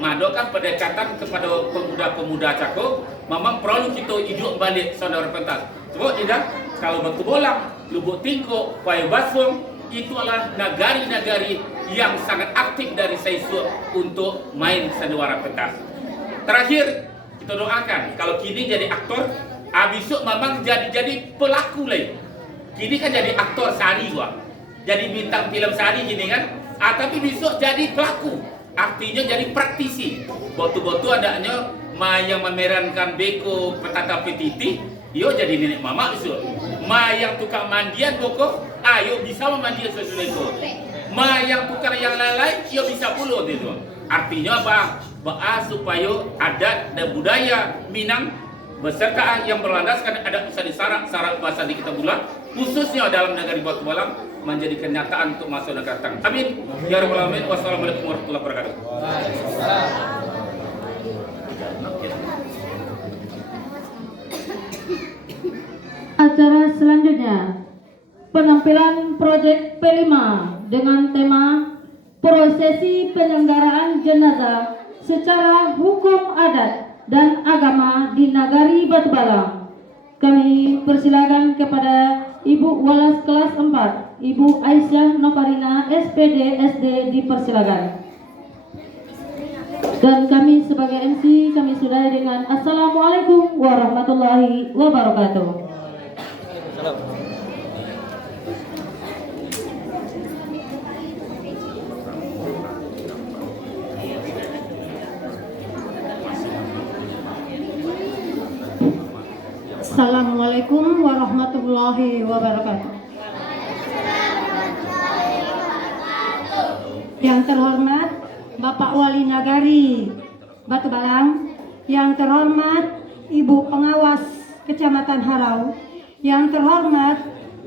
madokan pendekatan kepada pemuda-pemuda Cako. Memang perlu kita hidup balik saudara pentas. Sebab tidak kalau Batu Bolang, Lubuk Tingkok, Payo Basung itu adalah nagari-nagari yang sangat aktif dari Saisu untuk main sandiwara pentas. Terakhir kita doakan kalau kini jadi aktor, besok memang jadi pelaku lain. Kini kan jadi aktor sehari gua, jadi bintang film sehari gini kan. Tapi besok jadi pelaku, artinya jadi praktisi. Botu-botu adanya yang memerankan beko petata petiti, yo jadi nenek mama besok. Yang tukang mandian pokok, ayo bisa memandian sesuai itu. Yang tukang yang lain-lain, yo bisa puluh itu. Artinya apa? Supaya adat dan budaya Minang beserta yang berlandaskan adat bisa disyarat bahasa di kita bulan khususnya dalam negeri Batu Balang menjadi kenyataan untuk masa yang datang. Amin. Ya Rabbal Alamin. Wassalamualaikum warahmatullahi wabarakatuh. Acara selanjutnya penampilan proyek P5 dengan tema prosesi penyelenggaraan jenazah secara hukum adat dan agama di Nagari Batu Balang. Kami persilakan kepada Ibu Walas kelas 4, Ibu Aisyah Novarina SPD SD dipersilakan. Dan kami sebagai MC kami sudah dengan Assalamualaikum warahmatullahi wabarakatuh. Assalamualaikum warahmatullahi wabarakatuh. Yang terhormat Bapak Wali Nagari Batu Balang, yang terhormat Ibu Pengawas Kecamatan Harau, yang terhormat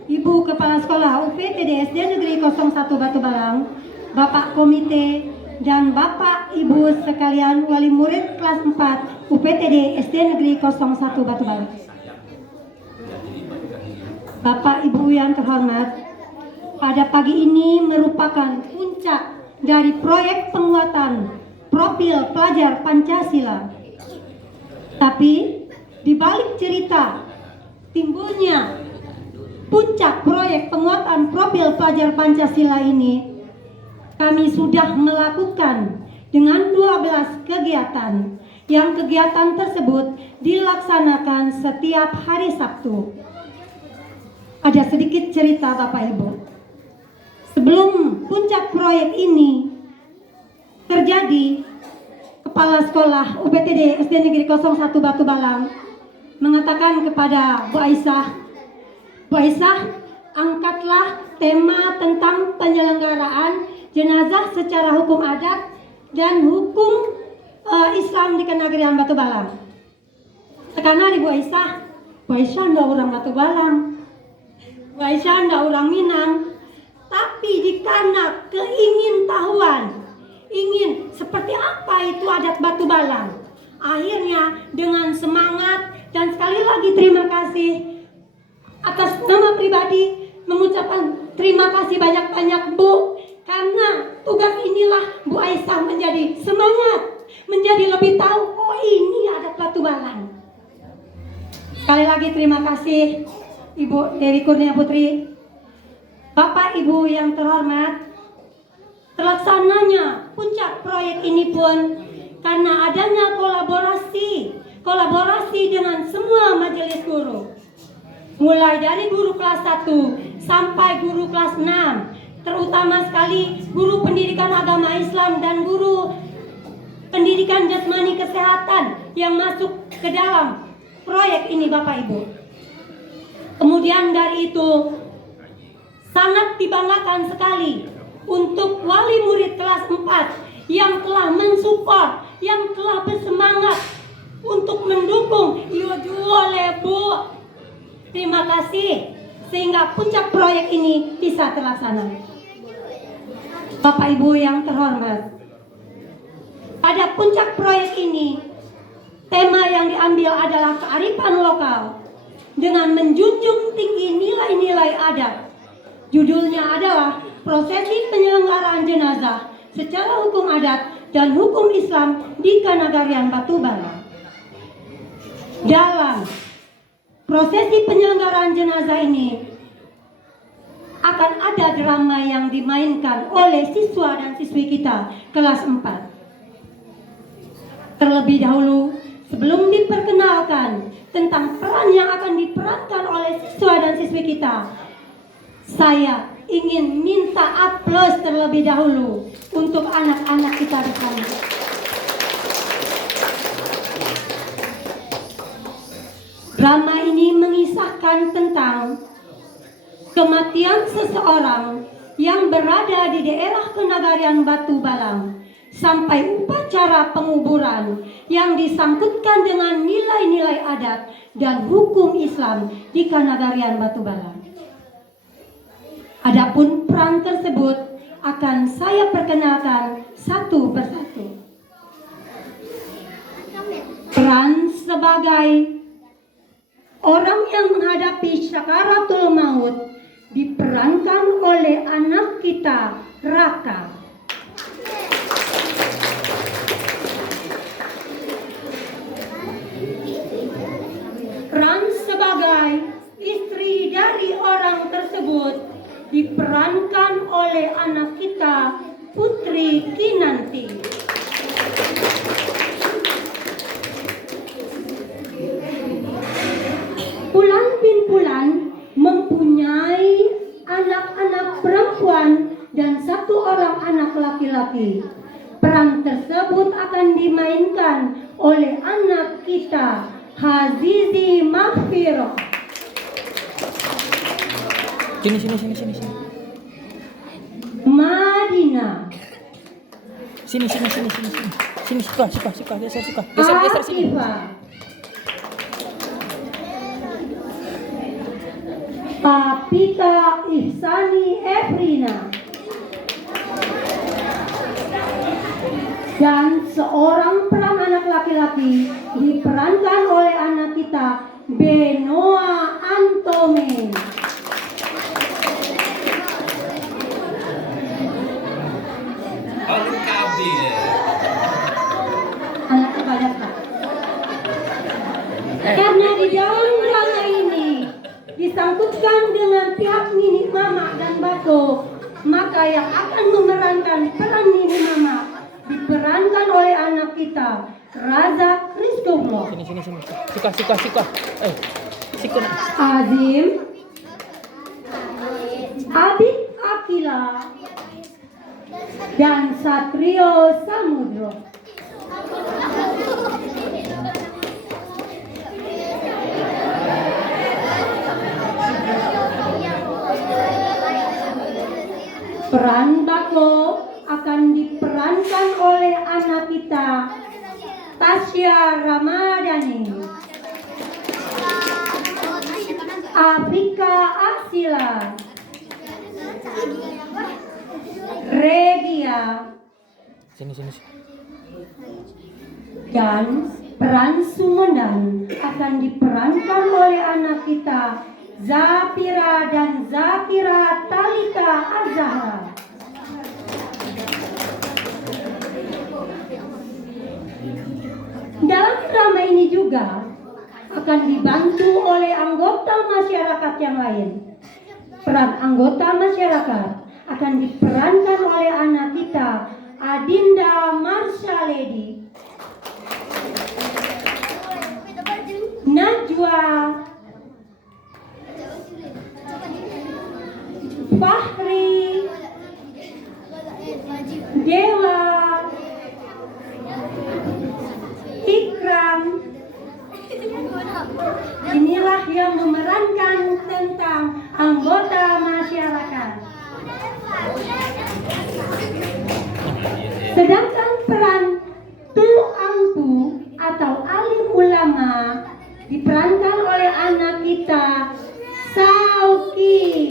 Ibu Kepala Sekolah UPTD SD Negeri 01 Batu Balang, Bapak Komite, dan Bapak Ibu sekalian wali murid kelas 4 UPTD SD Negeri 01 Batu Balang. Bapak Ibu yang terhormat, pada pagi ini merupakan puncak dari proyek penguatan profil pelajar Pancasila. Tapi di balik cerita timbulnya puncak proyek penguatan profil pelajar Pancasila ini, kami sudah melakukan dengan 12 kegiatan, yang kegiatan tersebut dilaksanakan setiap hari Sabtu. Ada sedikit cerita Bapak Ibu. Sebelum puncak proyek ini terjadi, Kepala Sekolah UPTD SD Negeri 01 Batu Balang mengatakan kepada Bu Aisyah, Bu Aisyah, angkatlah tema tentang penyelenggaraan jenazah secara hukum adat dan hukum Islam di Kenagarian Batu Balang. Karena di Bu Aisyah ndak orang Batu Balang, Bu Aisyah ndak orang Minang, tapi karena keingintahuan, ingin seperti apa itu adat Batu Balang, akhirnya dengan semangat dan sekali lagi terima kasih atas nama pribadi, mengucapkan terima kasih banyak-banyak Bu, karena tugas inilah Bu Aisyah menjadi semangat, menjadi lebih tahu, oh ini adat Batu Balang. Sekali lagi terima kasih Ibu Dewi Kurnia Putri. Bapak Ibu yang terhormat, terlaksananya puncak proyek ini pun karena adanya kolaborasi dengan semua majelis guru, mulai dari guru kelas 1 sampai guru kelas 6, terutama sekali guru pendidikan agama Islam dan guru pendidikan jasmani kesehatan yang masuk ke dalam proyek ini Bapak Ibu. Kemudian dari itu sangat dibanggakan sekali untuk wali murid kelas 4 yang telah mensupport, yang telah bersemangat untuk mendukung Bu. Terima kasih sehingga puncak proyek ini bisa terlaksana. Bapak Ibu yang terhormat, pada puncak proyek ini tema yang diambil adalah kearifan lokal dengan menjunjung tinggi nilai-nilai adat. Judulnya adalah prosesi penyelenggaraan jenazah secara hukum adat dan hukum Islam di Kenagarian Batu Balang. Dalam prosesi penyelenggaraan jenazah ini akan ada drama yang dimainkan oleh siswa dan siswi kita kelas 4. Terlebih dahulu, sebelum diperkenalkan tentang peran yang akan diperankan oleh siswa dan siswi kita, saya ingin minta aplaus terlebih dahulu untuk anak-anak kita di sana. Drama ini mengisahkan tentang kematian seseorang yang berada di daerah Kenagarian Batu Balang sampai upacara penguburan yang disangkutkan dengan nilai-nilai adat dan hukum Islam di Kenagarian Batu Balang. Adapun peran tersebut akan saya perkenalkan satu persatu. Peran sebagai orang yang menghadapi sakaratul maut diperankan oleh anak kita, Raka. Peran sebagai istri dari orang tersebut diperankan oleh anak kita, Putri Kinanti. Pulan bin Pulan mempunyai anak-anak perempuan dan satu orang anak laki-laki. Peran tersebut akan dimainkan oleh anak kita, Hazizi Maghfirah. Sini. Madinah. Sini. Suka. Geser sini. Akifah. Papita Ihsani Efrina. Dan seorang peran anak laki-laki diperankan oleh anak kita Benoa Antome. Anak kebanyakan. Karena di dalam drama ini disangkutkan dengan pihak Nini Mama dan Bako, maka yang akan memerankan peran Nini Mama diperankan oleh anak kita Razak Rizkullah. Sini. Suka. Sikun. Azim, Abid Akila, dan Satrio Samudro. Peran Bako akan diperankan oleh anak kita Tasya Ramadhani, Afrika Aksila, Regia, Sini. dan peran Sumedang akan diperankan oleh anak kita Zafira dan Zakira Talita Azhara. Dalam drama ini juga akan dibantu oleh anggota masyarakat yang lain. Peran anggota masyarakat akan diperankan oleh anak kita Adinda Marsyaledi, Najwa, Fahri, Dewa, Ikram. Inilah yang memerankan tentang anggota masyarakat. Sedangkan peran Tu Ampu atau alim ulama diperankan oleh anak kita Sauki.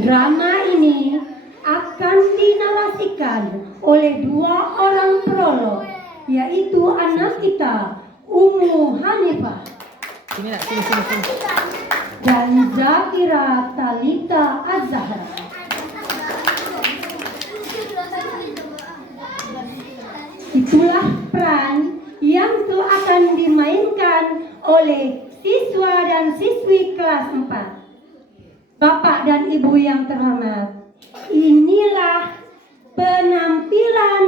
Drama ini akan dinarasikan oleh dua orang prolog, yaitu anak kita Ummu Hanifah Sini. dan Zakira Talita Azhara. Itulah peran yang akan dimainkan oleh siswa dan siswi kelas 4. Bapak dan Ibu yang terhormat, inilah penampilan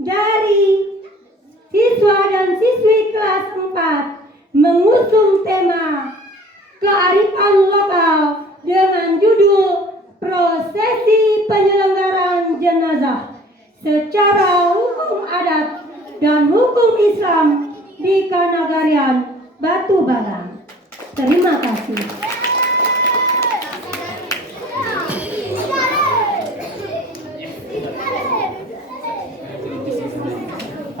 dari siswa dan siswi kelas 4 mengusung tema kearifan lokal dengan judul Prosesi Penyelenggaraan Jenazah secara hukum adat dan hukum Islam di Kanagarian Batu Balang. Terima kasih.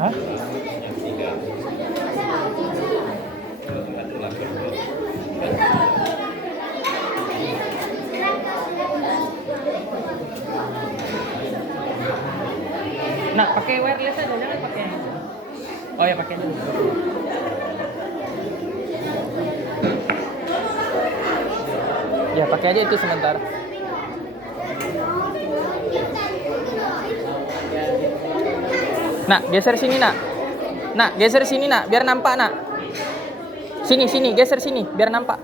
Hah? Nah, pakai wireless aja, jangan pakai. Oh ya, pakai dulu. Ya, pakai aja itu sebentar. Nak, geser sini, Nak. Nak, geser sini, Nak, biar nampak, Nak. Sini, geser sini, biar nampak.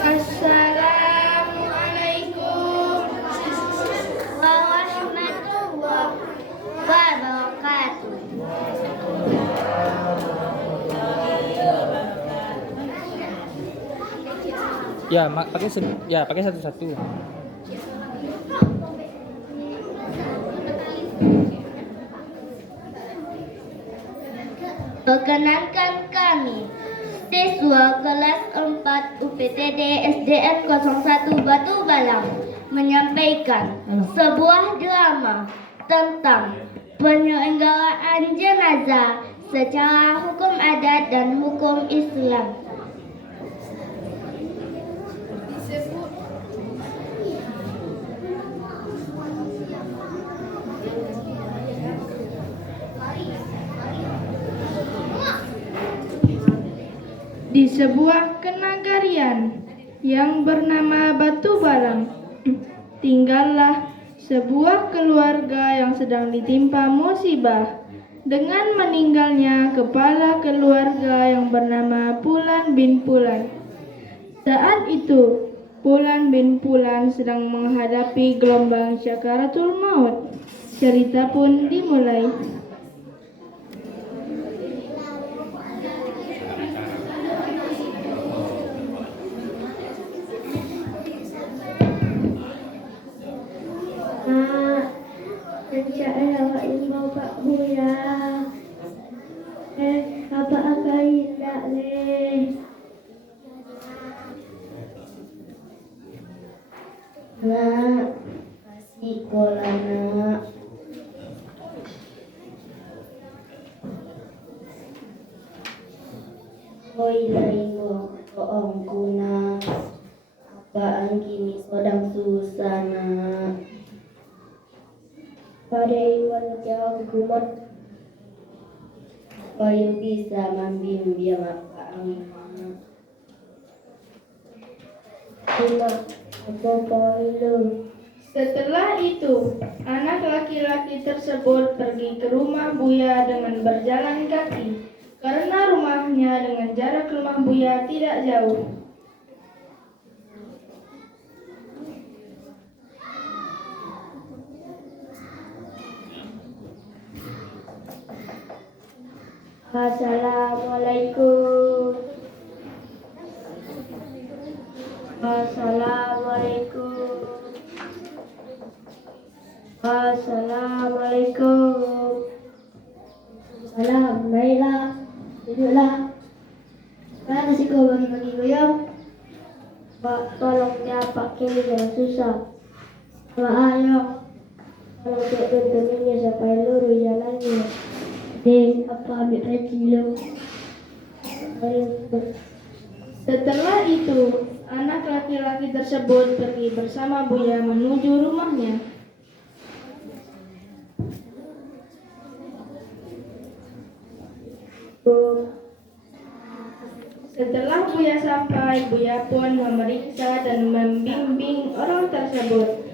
Assalamualaikum warahmatullahi wabarakatuh. Ya, pakai satu-satu. Perkenalkan kami, siswa kelas 4 UPTD SDN 01 Batu Balang menyampaikan sebuah drama tentang penyelenggaraan jenazah secara hukum adat dan hukum Islam. Di sebuah kenagarian yang bernama Batu Balang, tinggallah sebuah keluarga yang sedang ditimpa musibah dengan meninggalnya kepala keluarga yang bernama Pulan bin Pulan. Saat itu, Pulan bin Pulan sedang menghadapi gelombang syakaratul maut. Cerita pun dimulai. Awak imbau Pak Buya. Apa-apa tidak leh. Nak, kasih kola nak. Oi laingo, koongku nak. Apaan kini sedang susah nak. Pada iwan jauh kumat, supaya bisa membimbing apaan. Setelah itu, anak laki-laki tersebut pergi ke rumah Buya dengan berjalan kaki, karena rumahnya dengan jarak rumah Buya tidak jauh. Assalamualaikum. Assalamualaikum. Assalamualaikum. Salam, baiklah. Duduklah. Mana sih kau bagi-bagi goyang? Pak, tolong ya pakai jangan susah. Pak, ayo. Kalau cek bentuknya sampai lurus jalannya. Apa ambil peci lo? Setelah itu, anak laki-laki tersebut pergi bersama Buya menuju rumahnya. Setelah Buya sampai, Buya pun memeriksa dan membimbing orang tersebut.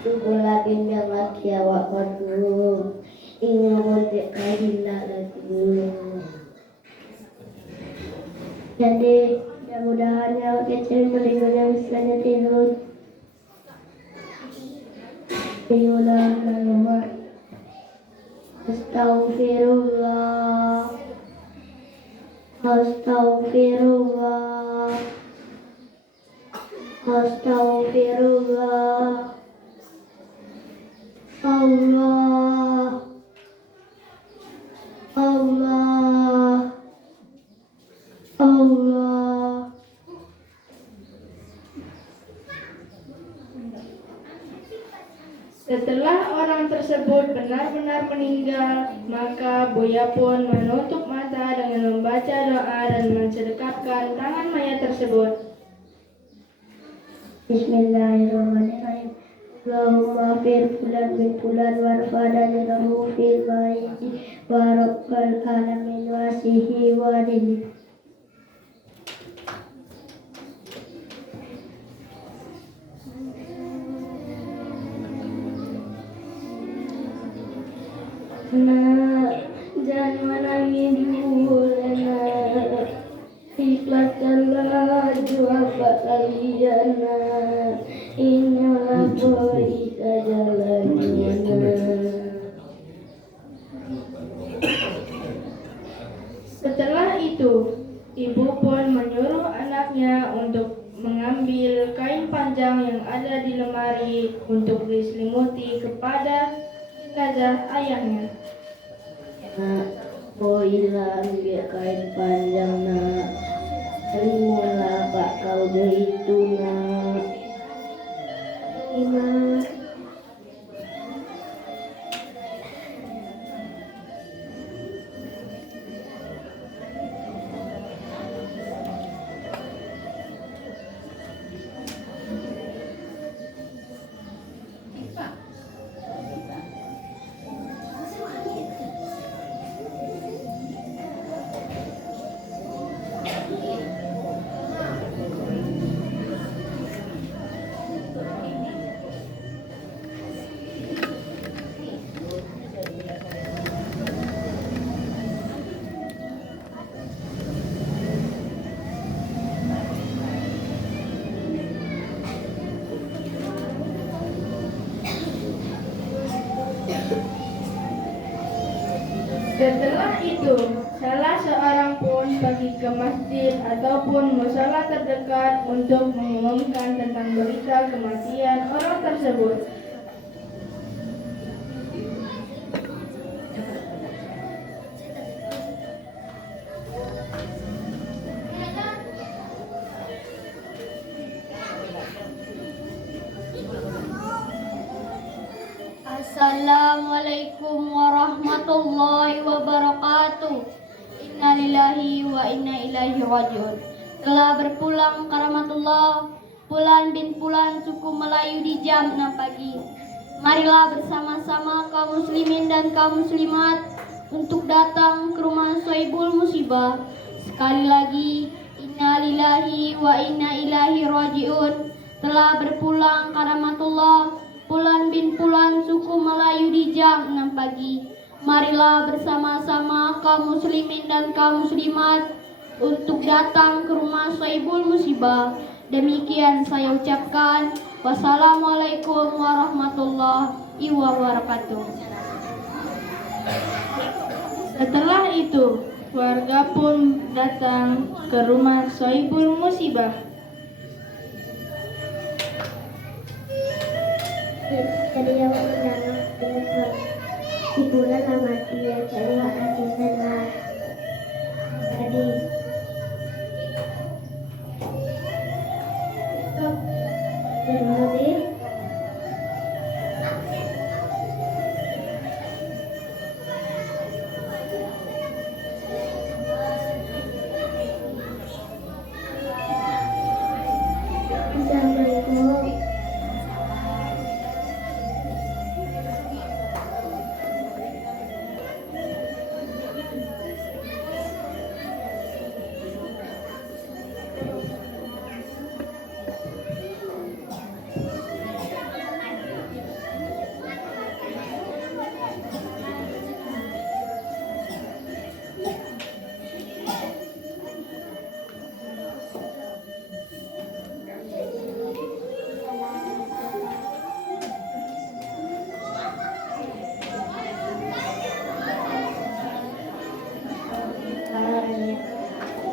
Tunggu lagi yang lagi awak baru. Ini boleh kain lagi. Jadi mudah-mudahan yang kecil mendengarnya bisa tidur. Bismillahirrahmanirrahim. Astaghfirullah. Astaghfirullah. Astaghfirullah. Allah. Allah. Allah. Setelah orang tersebut benar-benar meninggal, maka Buya pun menutup mata dengan membaca doa dan mensedekapkan tangan mayat tersebut. Bismillahirrahmanirrahim. Allahumma fir fulan bin fulan warfadani lahu fil baiti wa rabbal alamin wasihi wa dini. Jangan menangis dulu, ikhlaskanlah doa kalian. Inilah baik jalannya. Setelah itu, Ibu pun menyuruh anaknya untuk mengambil kain panjang yang ada di lemari untuk diselimuti kepada jenazah ayahnya. Nak, poilah ambil kain panjang nak. Terimalah pak kau itu nak. Terima. Setelah itu, salah seorang pun pergi ke masjid ataupun musala terdekat untuk mengumumkan tentang berita kematian orang tersebut. Assalamualaikum warahmatullahi wabarakatuh. Innalillahi wa inna ilaihi rajiun. Telah berpulang karamatullah Pulan bin Pulan suku Melayu di jam 6 pagi. Marilah bersama-sama kaum muslimin dan kaum muslimat untuk datang ke rumah Sohibul Musibah. Sekali lagi, innalillahi wa inna ilaihi rajiun. Telah berpulang karamatullah Pulan bin Pulan suku Melayu di jam 6 pagi. Marilah bersama-sama kaum muslimin dan kaum muslimat untuk datang ke rumah Sohibul Musibah. Demikian saya ucapkan. Wassalamualaikum warahmatullahi wabarakatuh. Setelah itu, warga pun datang ke rumah Sohibul Musibah. Jadi yang bernama dengan si Bulan amati ya, terima kasih senang. Jadi jadi Assalamualaikum.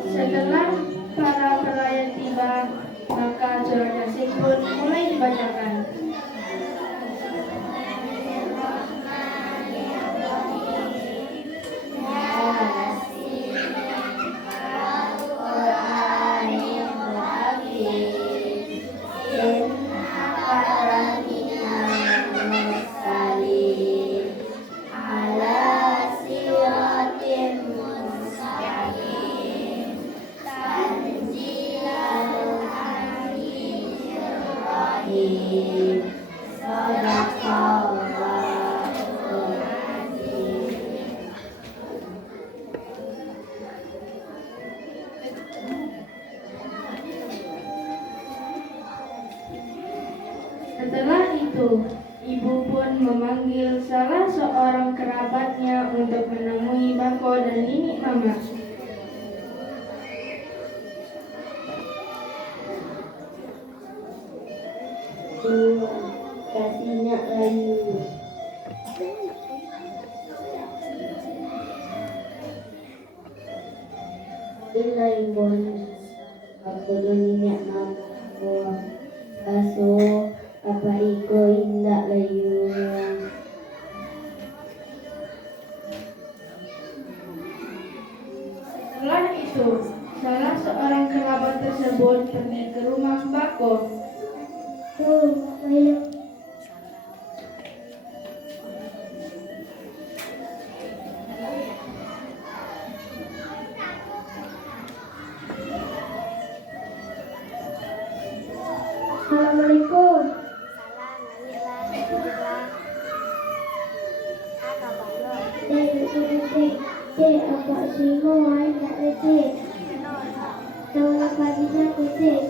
Setelah para pelayan tiba, maka surat Yasin pun mulai dibacakan. Setelah itu, ibu pun memanggil salah seorang kerabatnya untuk menemui bako dan nenek mama. Kasihnya layu. illa ibon abdulun ni'mat wa aso apa iko indak layu. Setelah itu, salah seorang kerabat tersebut pergi ke rumah Bako. Assalamualaikum. Cik, apa semua ay tak leceh? Selamat pagi aku cik.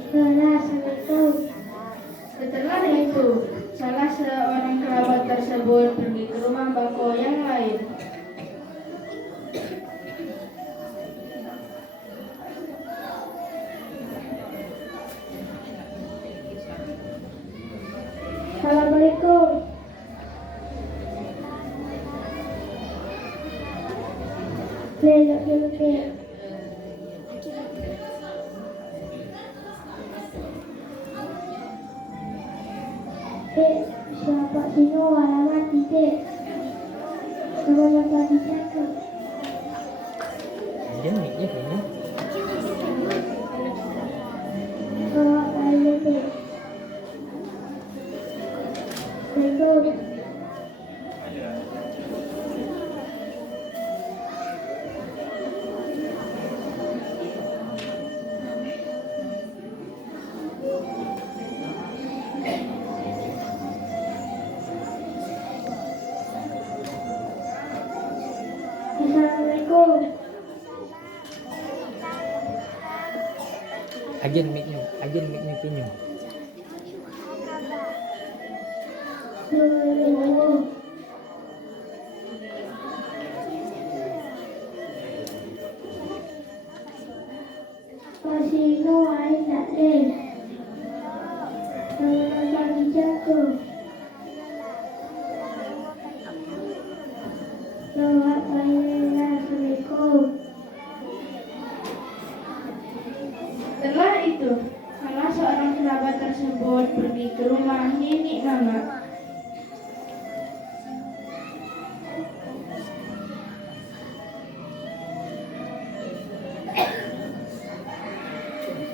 Assalamualaikum. Setelah itu, salah seorang kerabat tersebut pergi ke rumah Bako yang lain. Assalamualaikum. Belok dulu cik. Cik, siapa sini alamat cik? Selamat pagi cakap. Dia mic-nya kayaknya. Selamat pagi cik. Assalamualaikum. Assalamualaikum. Agen mic-nya kayaknya. Assalamualaikum. Masih nuai tak deh. Selamat pagi jago. Selamat pagi. Assalamualaikum. Setelah itu, salah seorang kerabat tersebut pergi ke rumah Nini Mama.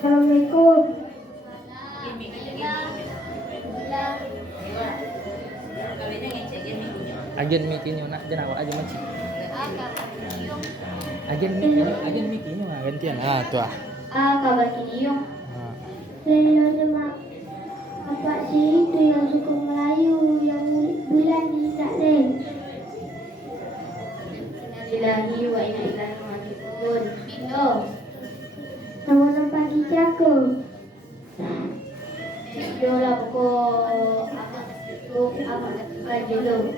Assalamualaikum. Agen mic-nya nak jangan awak aja macam. Agen mic-nya gantian. Ah, tuh ah. Kabar kini yuk. Ah. Lelanya mak. Apa sih itu yang suka Melayu yang bulan di Taklim? Innalillahi wa inna ilaihi raji'un. Bindo. Selamat pagi jago. Yola pokok apa ketukan dulu.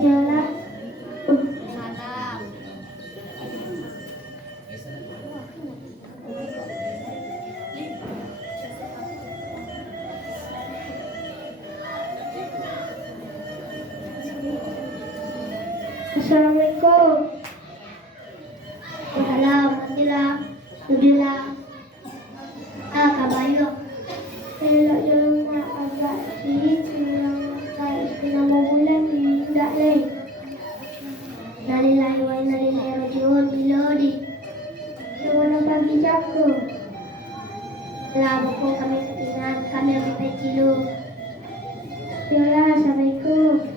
Yola. Salam. Assalamualaikum. Alhamdulillah. Kabayo. Elok yung agak sih nama bulan tidak leh. Nalilahi wa nalilahi rajiun bilodi. Semua pagi jago. Lama po kami ketinggalan kami ang pecilu. Yola, assalamualaikum.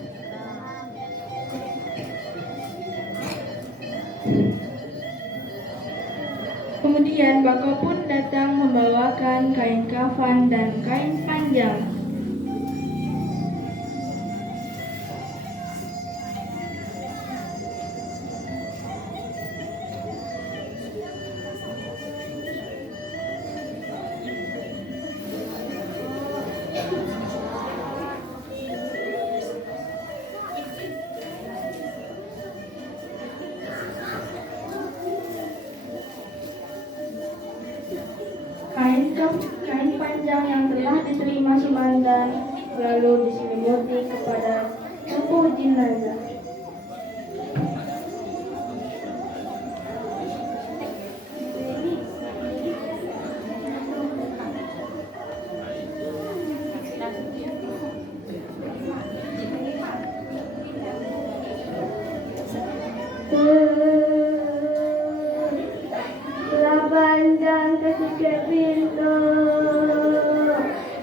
Kemudian Bako pun datang membawakan kain kafan dan kain panjang. Kain panjang yang telah diterima Sumandan lalu diselimuti kepada Sepuh jenazah. Telah panjang kesikap pintu,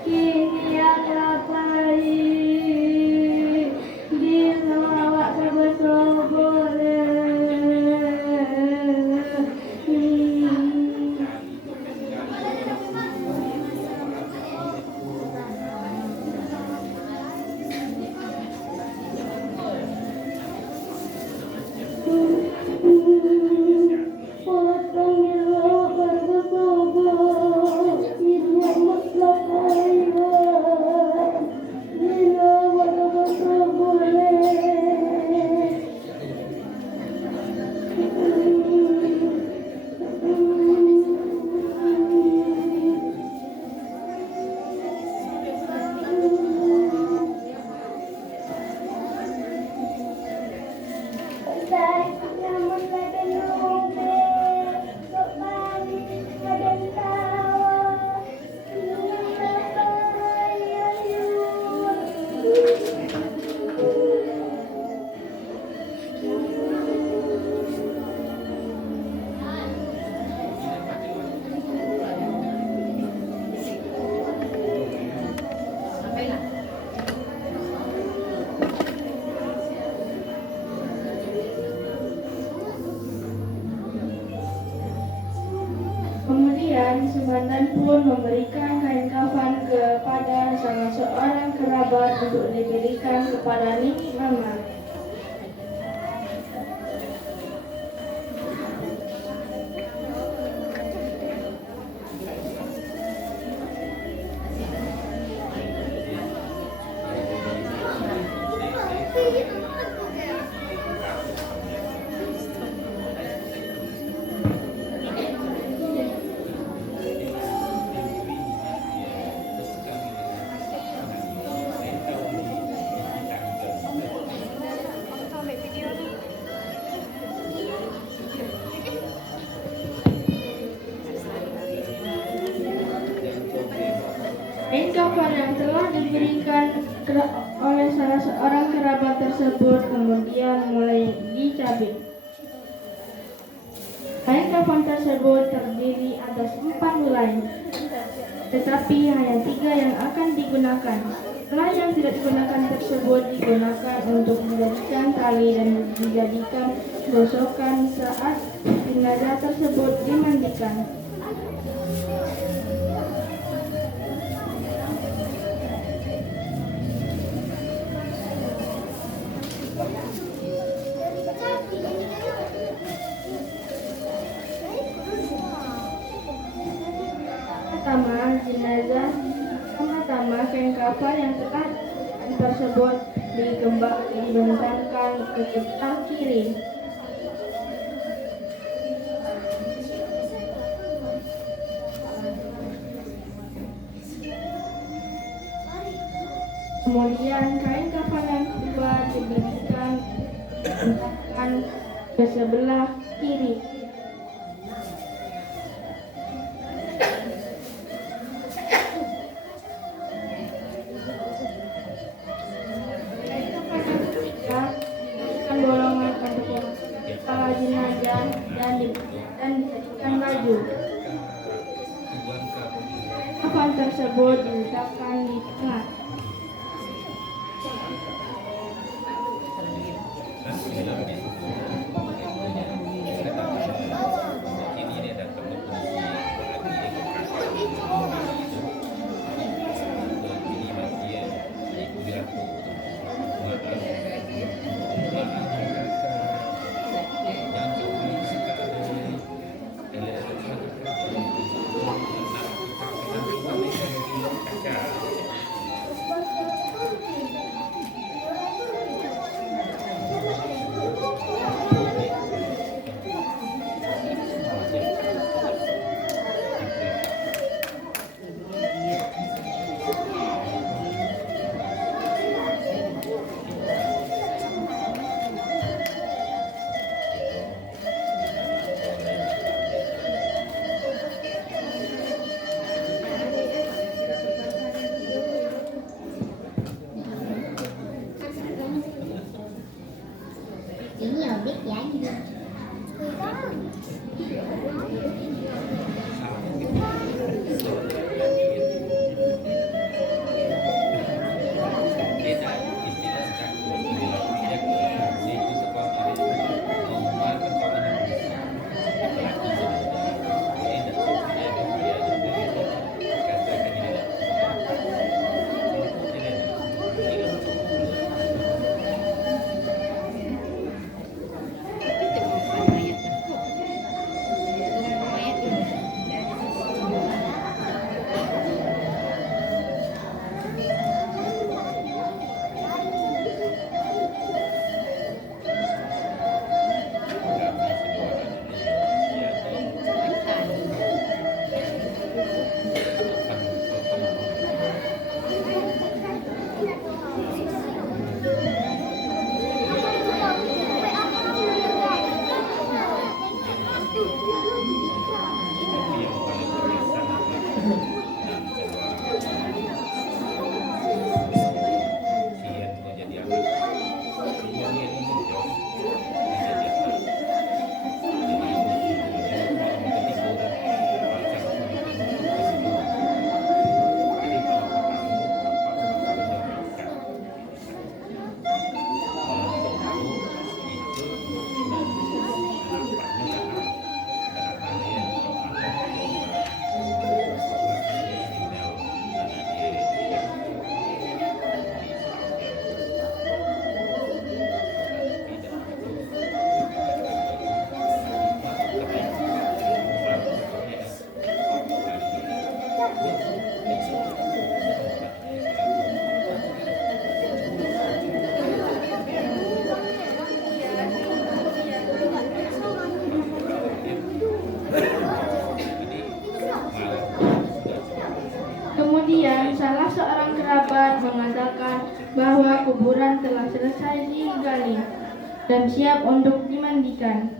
kini ada pahit, bila awak bersoboleh. Kemudian Sumandan pun memberikan kain kafan kepada salah seorang kerabat untuk diberikan kepada Nini Mama. Kain kafan yang telah diberikan oleh salah seorang kerabat tersebut kemudian mulai dicabik. Kain kafan tersebut terdiri atas 4 helai, tetapi hanya 3 yang akan digunakan. Helai yang tidak digunakan tersebut digunakan untuk dijadikan tali dan dijadikan gosokan saat jenazah tersebut dimandikan. Pertama, kain kafan yang telah tersebut dibentangkan ke sebelah kiri. Kemudian kain kafan yang kedua dibentangkan ke sebelah kiri. Bolongan untuk kepala jenazah dan dijadikan baju. Kafan tersebut diletakkan di tengah. Kemudian salah seorang kerabat mengatakan bahwa kuburan telah selesai digali dan siap untuk dimandikan.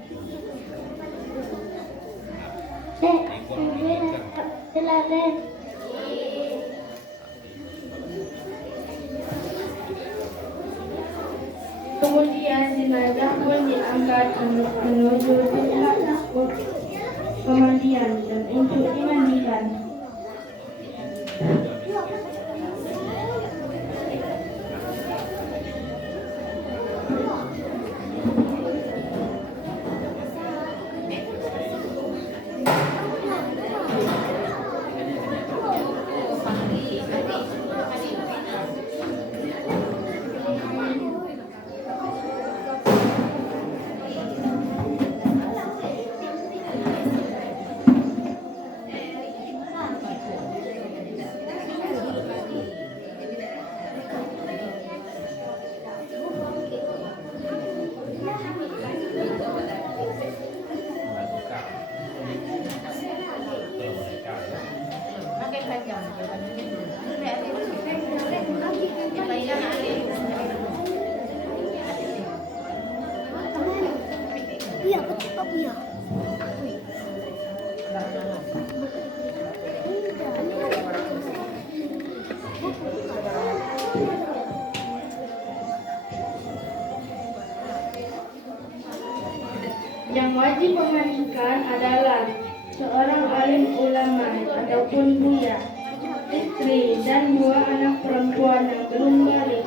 Kemudian jenazah pun diangkat menuju tempat pemandian dan untuk dimandikan. Yang wajib memandikan adalah seorang alim ulama ataupun buya, istri, dan 2 anak perempuan yang belum balik.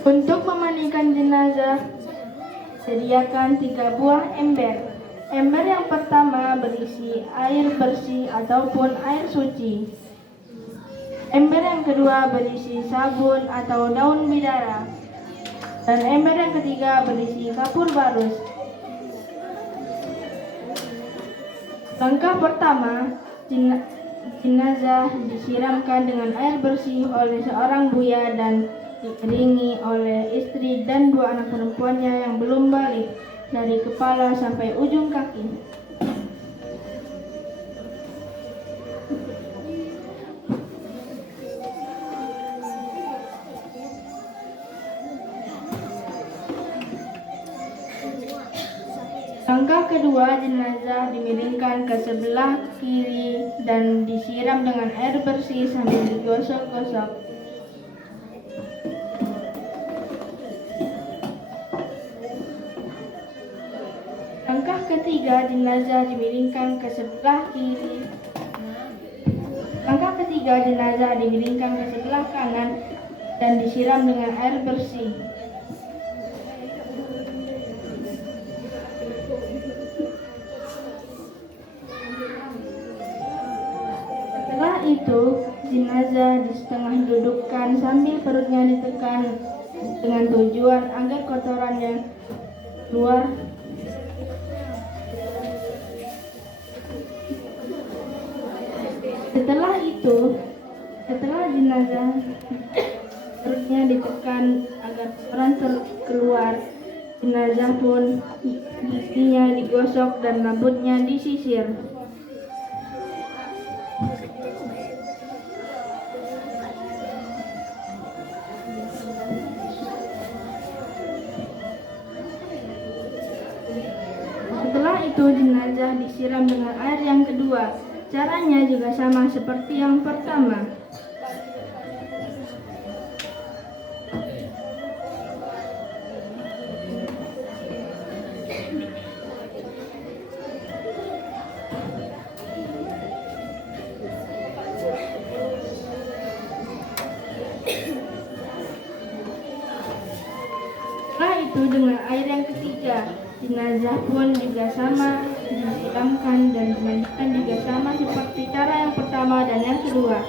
Untuk memandikan jenazah, Sediakan 3 buah ember. Ember yang pertama berisi air bersih ataupun air suci. Ember yang kedua berisi sabun atau daun bidara. Dan ember yang ketiga berisi kapur barus. Langkah pertama, jenazah disiramkan dengan air bersih oleh seorang buya dan diiringi oleh istri dan 2 anak perempuannya yang belum balik dari kepala sampai ujung kaki. Langkah kedua, jenazah dimiringkan ke sebelah kiri dan disiram dengan air bersih sambil digosok-gosok. Langkah ketiga, jenazah dimiringkan ke sebelah kiri. Langkah ketiga, jenazah dimiringkan ke sebelah kanan dan disiram dengan air bersih. Setelah itu, jenazah di setengah dudukkan sambil perutnya ditekan dengan tujuan agar kotoran yang keluar. Setelah jenazah perutnya ditekan agar kotoran keluar, jenazah pun giginya digosok dan rambutnya disisir. Setelah itu, jenazah disiram dengan air yang kedua. Caranya juga sama seperti yang pertama. Setelah itu, dengan air yang ketiga, jenazah pun juga sama disiramkan dan dimandikan juga sama seperti cara yang pertama dan yang kedua.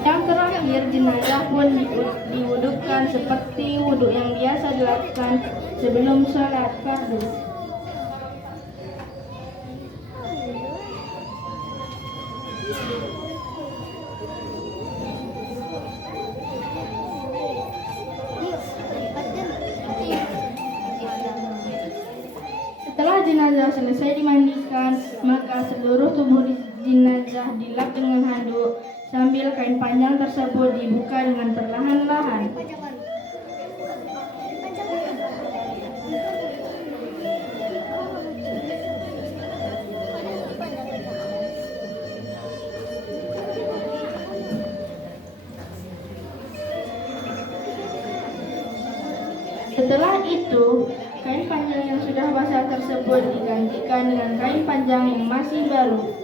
Yang terakhir, jenazah pun diwudukkan seperti wuduk yang biasa dilakukan sebelum sholat fardu. Setelah jenazah selesai dimandikan, maka seluruh tubuh jenazah dilap dengan handuk sambil kain panjang tersebut dibuka dengan perlahan-lahan. Setelah itu, kain panjang yang sudah basah tersebut digantikan dengan kain panjang yang masih baru.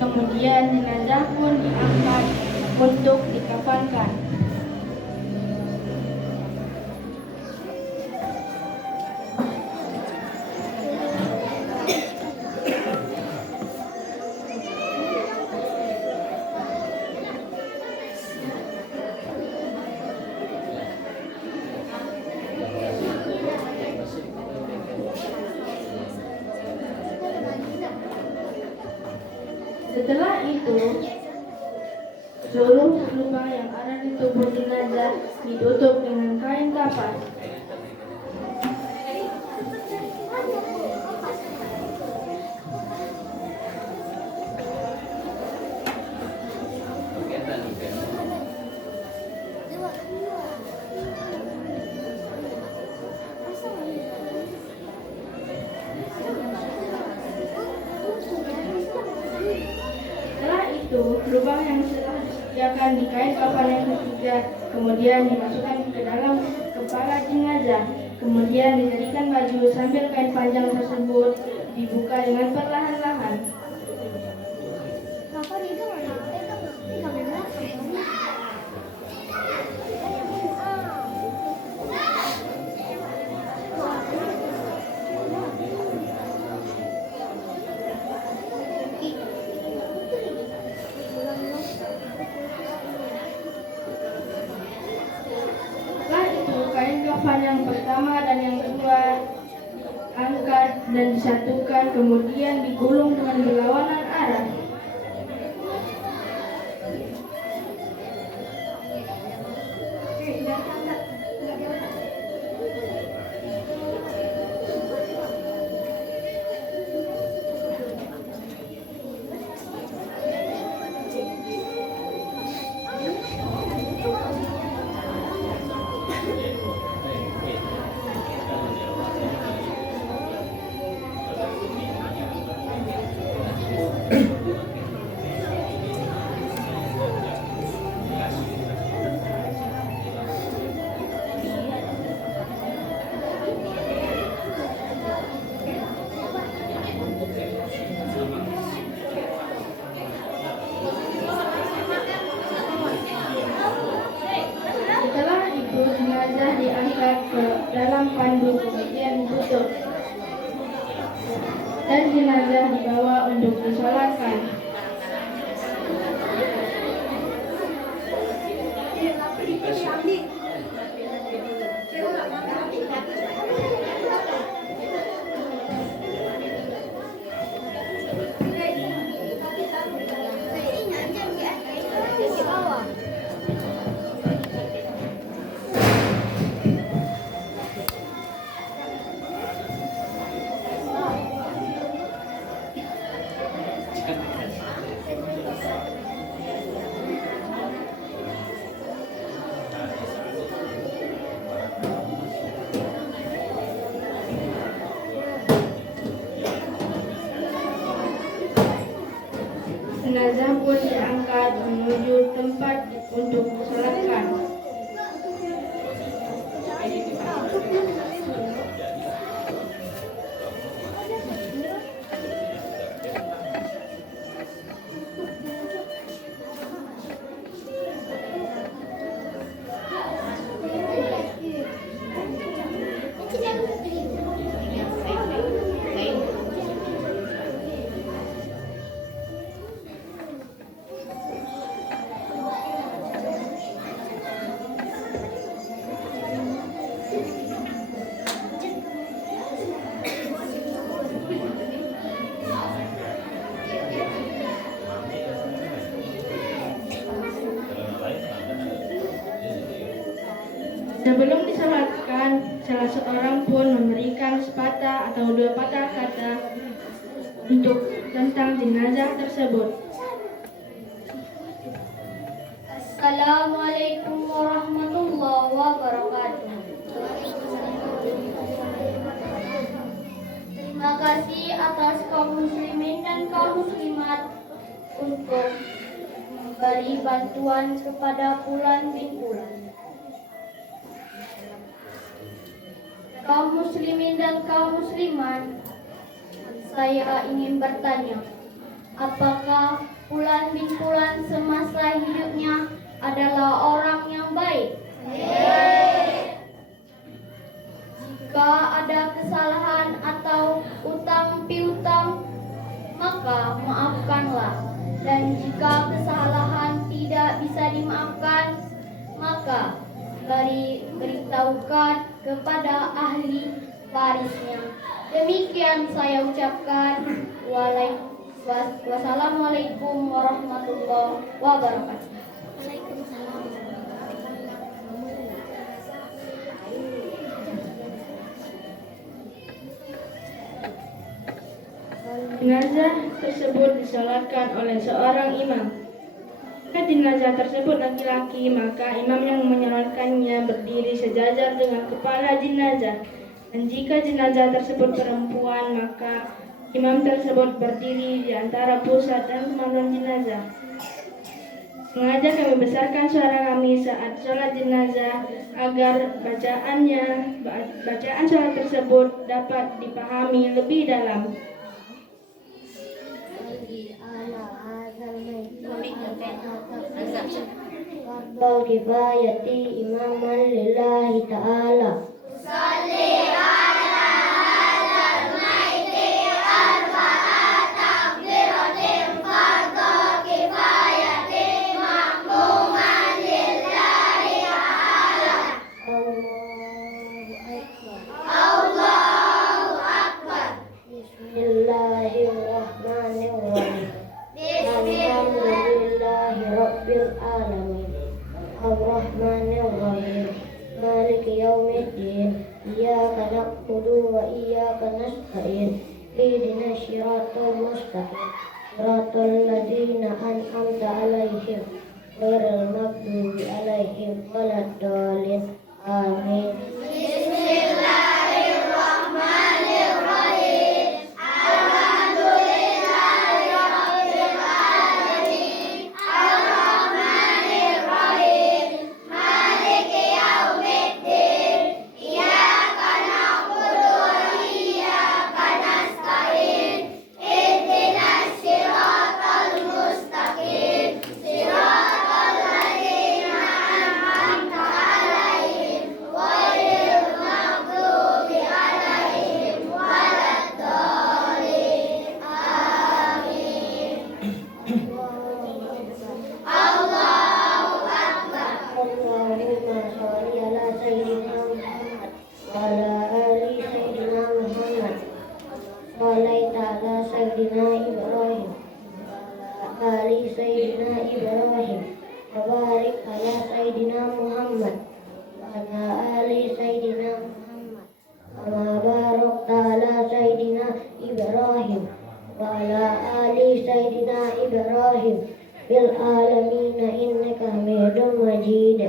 Kemudian jenazah pun diangkat untuk dikafankan. Setelah itu, seluruh luka yang ada di tubuh jenazah ditutup dengan kain kapas. Lubang yang telah dikerjakan di kain kafan yang ketiga, kemudian dimasukkan ke dalam kepala jenazah, kemudian dijadikan baju sambil kain panjang tersebut dibuka dengan perlahan-lahan. Setelah itu, kain kafan yang pertama dan yang kedua diangkat dan disatukan, kemudian digulung dengan berlawanan arah. Setelah itu, jenazah diangkat ke dalam pandu, kemudian ditutup, dan jenazah dibawa untuk disolatkan. Jenazah pun diangkat menuju tempat untuk disolatkan. Sebelum disolatkan, salah seorang pun memberikan sepatah atau dua patah kata tentang jenazah tersebut. Assalamualaikum warahmatullahi wabarakatuh. Terima kasih atas kaum muslimin dan kaum muslimat untuk memberi bantuan kepada Fulan bin Fulan. Kaum muslimin dan kaum muslimat, saya ingin bertanya, apakah Fulan bin Fulan semasa hidupnya adalah orang yang baik? Jika ada kesalahan atau utang piutang, maka maafkanlah. Dan jika kesalahan tidak bisa dimaafkan, maka beritahukan kepada ahli warisnya. Demikian saya ucapkan. Wassalamualaikum warahmatullahi wabarakatuh. Jenazah tersebut disolatkan oleh seorang imam. Jika jenazah tersebut laki-laki, maka imam yang menyolatkannya berdiri sejajar dengan kepala jenazah. Dan jika jenazah tersebut perempuan, maka imam tersebut berdiri di antara pusat dan kemaluan jenazah. Sengaja kami besarkan suara kami saat sholat jenazah agar bacaan sholat tersebut dapat dipahami lebih dalam. Fardhu kifayati imaman lillahi ta'ala. Bismillahirrahmanirrahim. Alhamdulillahi rabbil alamin. Ar-Rahmanir-Rahim. Maliki yaumiddin. Iyyaka na'budu wa iyyaka nasta'in. Ihdinas siratal mustaqim. Siratal ladzina an'amta 'alaihim ghairil maghdubi 'alaihim waladdallin. Amin. Allahumma sholli ala sayyidina Muhammad wa ala ali sayyidina Muhammad. Sholaita ala sayyidina Ibrahim wa ala ali sayyidina Ibrahim. Wa barik ala sayyidina Muhammad wa ala ali sayyidina Muhammad. Kama barakta ala sayyidina Ibrahim wa ala ali sayyidina Ibrahim fil alamin innaka Hamidum Majid.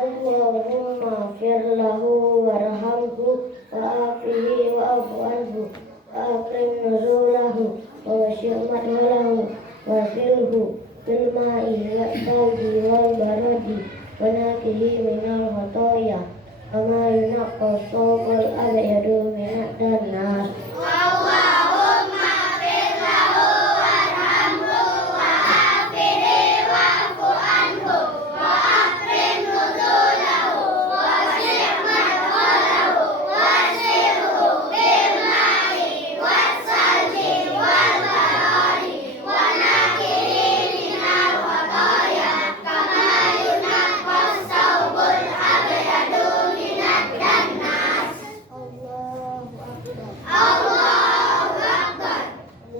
Allahumma fir lahu warhamhu wa'afihi wa'afu anhu wa akrim nuzulahu wa wasi' madhalahu wa silhu bil ma'i wa thalji wal baradi wa nakihi minal khataya kama yunaqqa thawbal abyadu minad danas.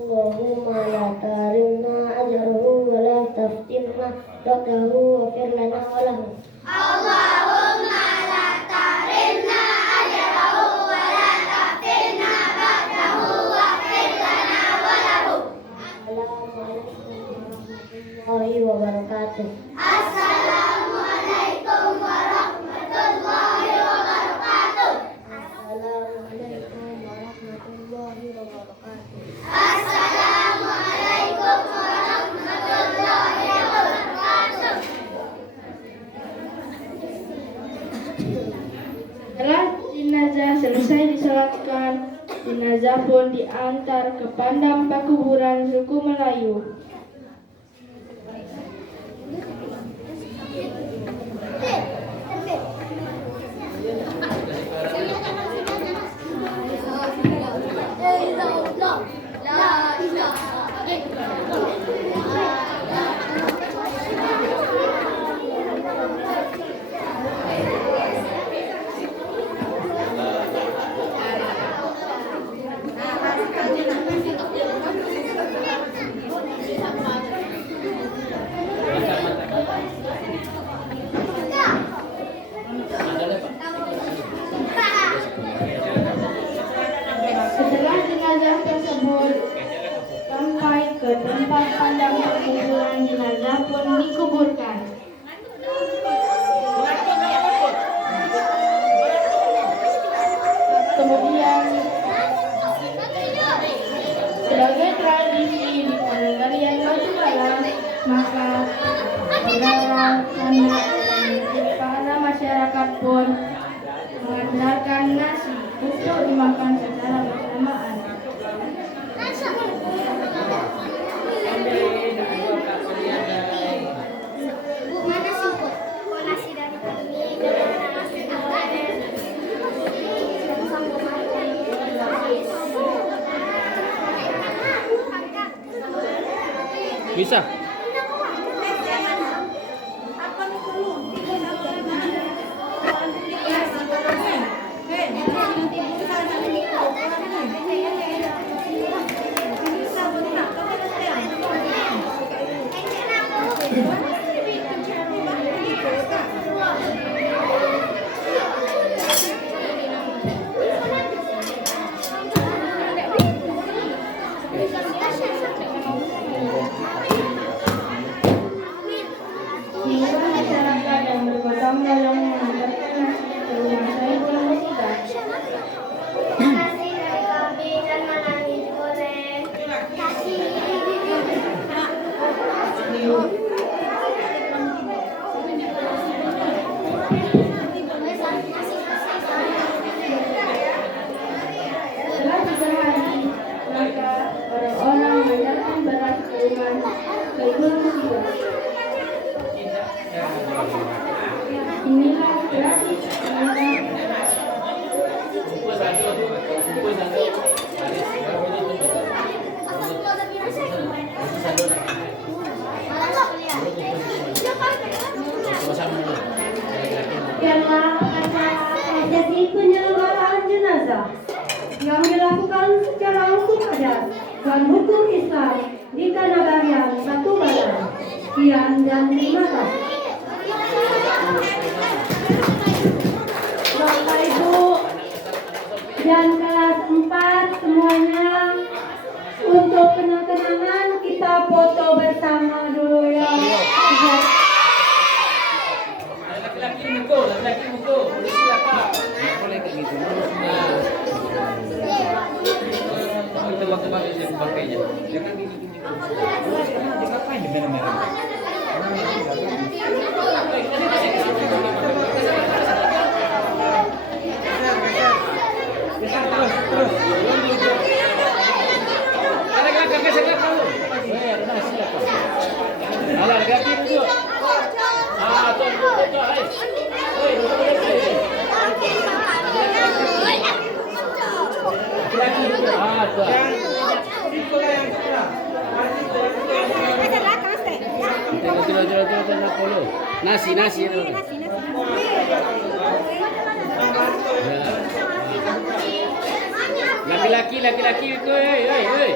Allahumma la tarimna ajrahu wa la taftinna ba'dahu wa fir lana wa lahu. Assalamualaikum warahmatullahi wabarakatuh. Assalamualaikum warahmatullahi wabarakatuh. Assalamualaikum warahmatullahi wabarakatuh. Setelah jenazah selesai disolatkan, jenazah pun diantar ke pandang pakuburan suku Melayu. masyarakat pun mengandalkan nasi untuk dimakan secara bersamaan. Bisa. Hingga masyarakat yang bergotong royong mengantarkan nasi ke rumah Saiful Huda. Setelah 3 hari, maka orang-orang mengantarkan beras ke rumah Saiful Huda. Inilah gratis Ialah acara prosesi penyelenggaraan jenazah yang dilakukan secara hukum adat dan hukum Islam di Kanagarian Batubara. Sekian dan terima kasih. Bapak Ibu dan kelas 4 semuanya, untuk kenang-kenangan kita foto bersama dulu ya. Nasi itu. Laki-laki itu, hei. Hei.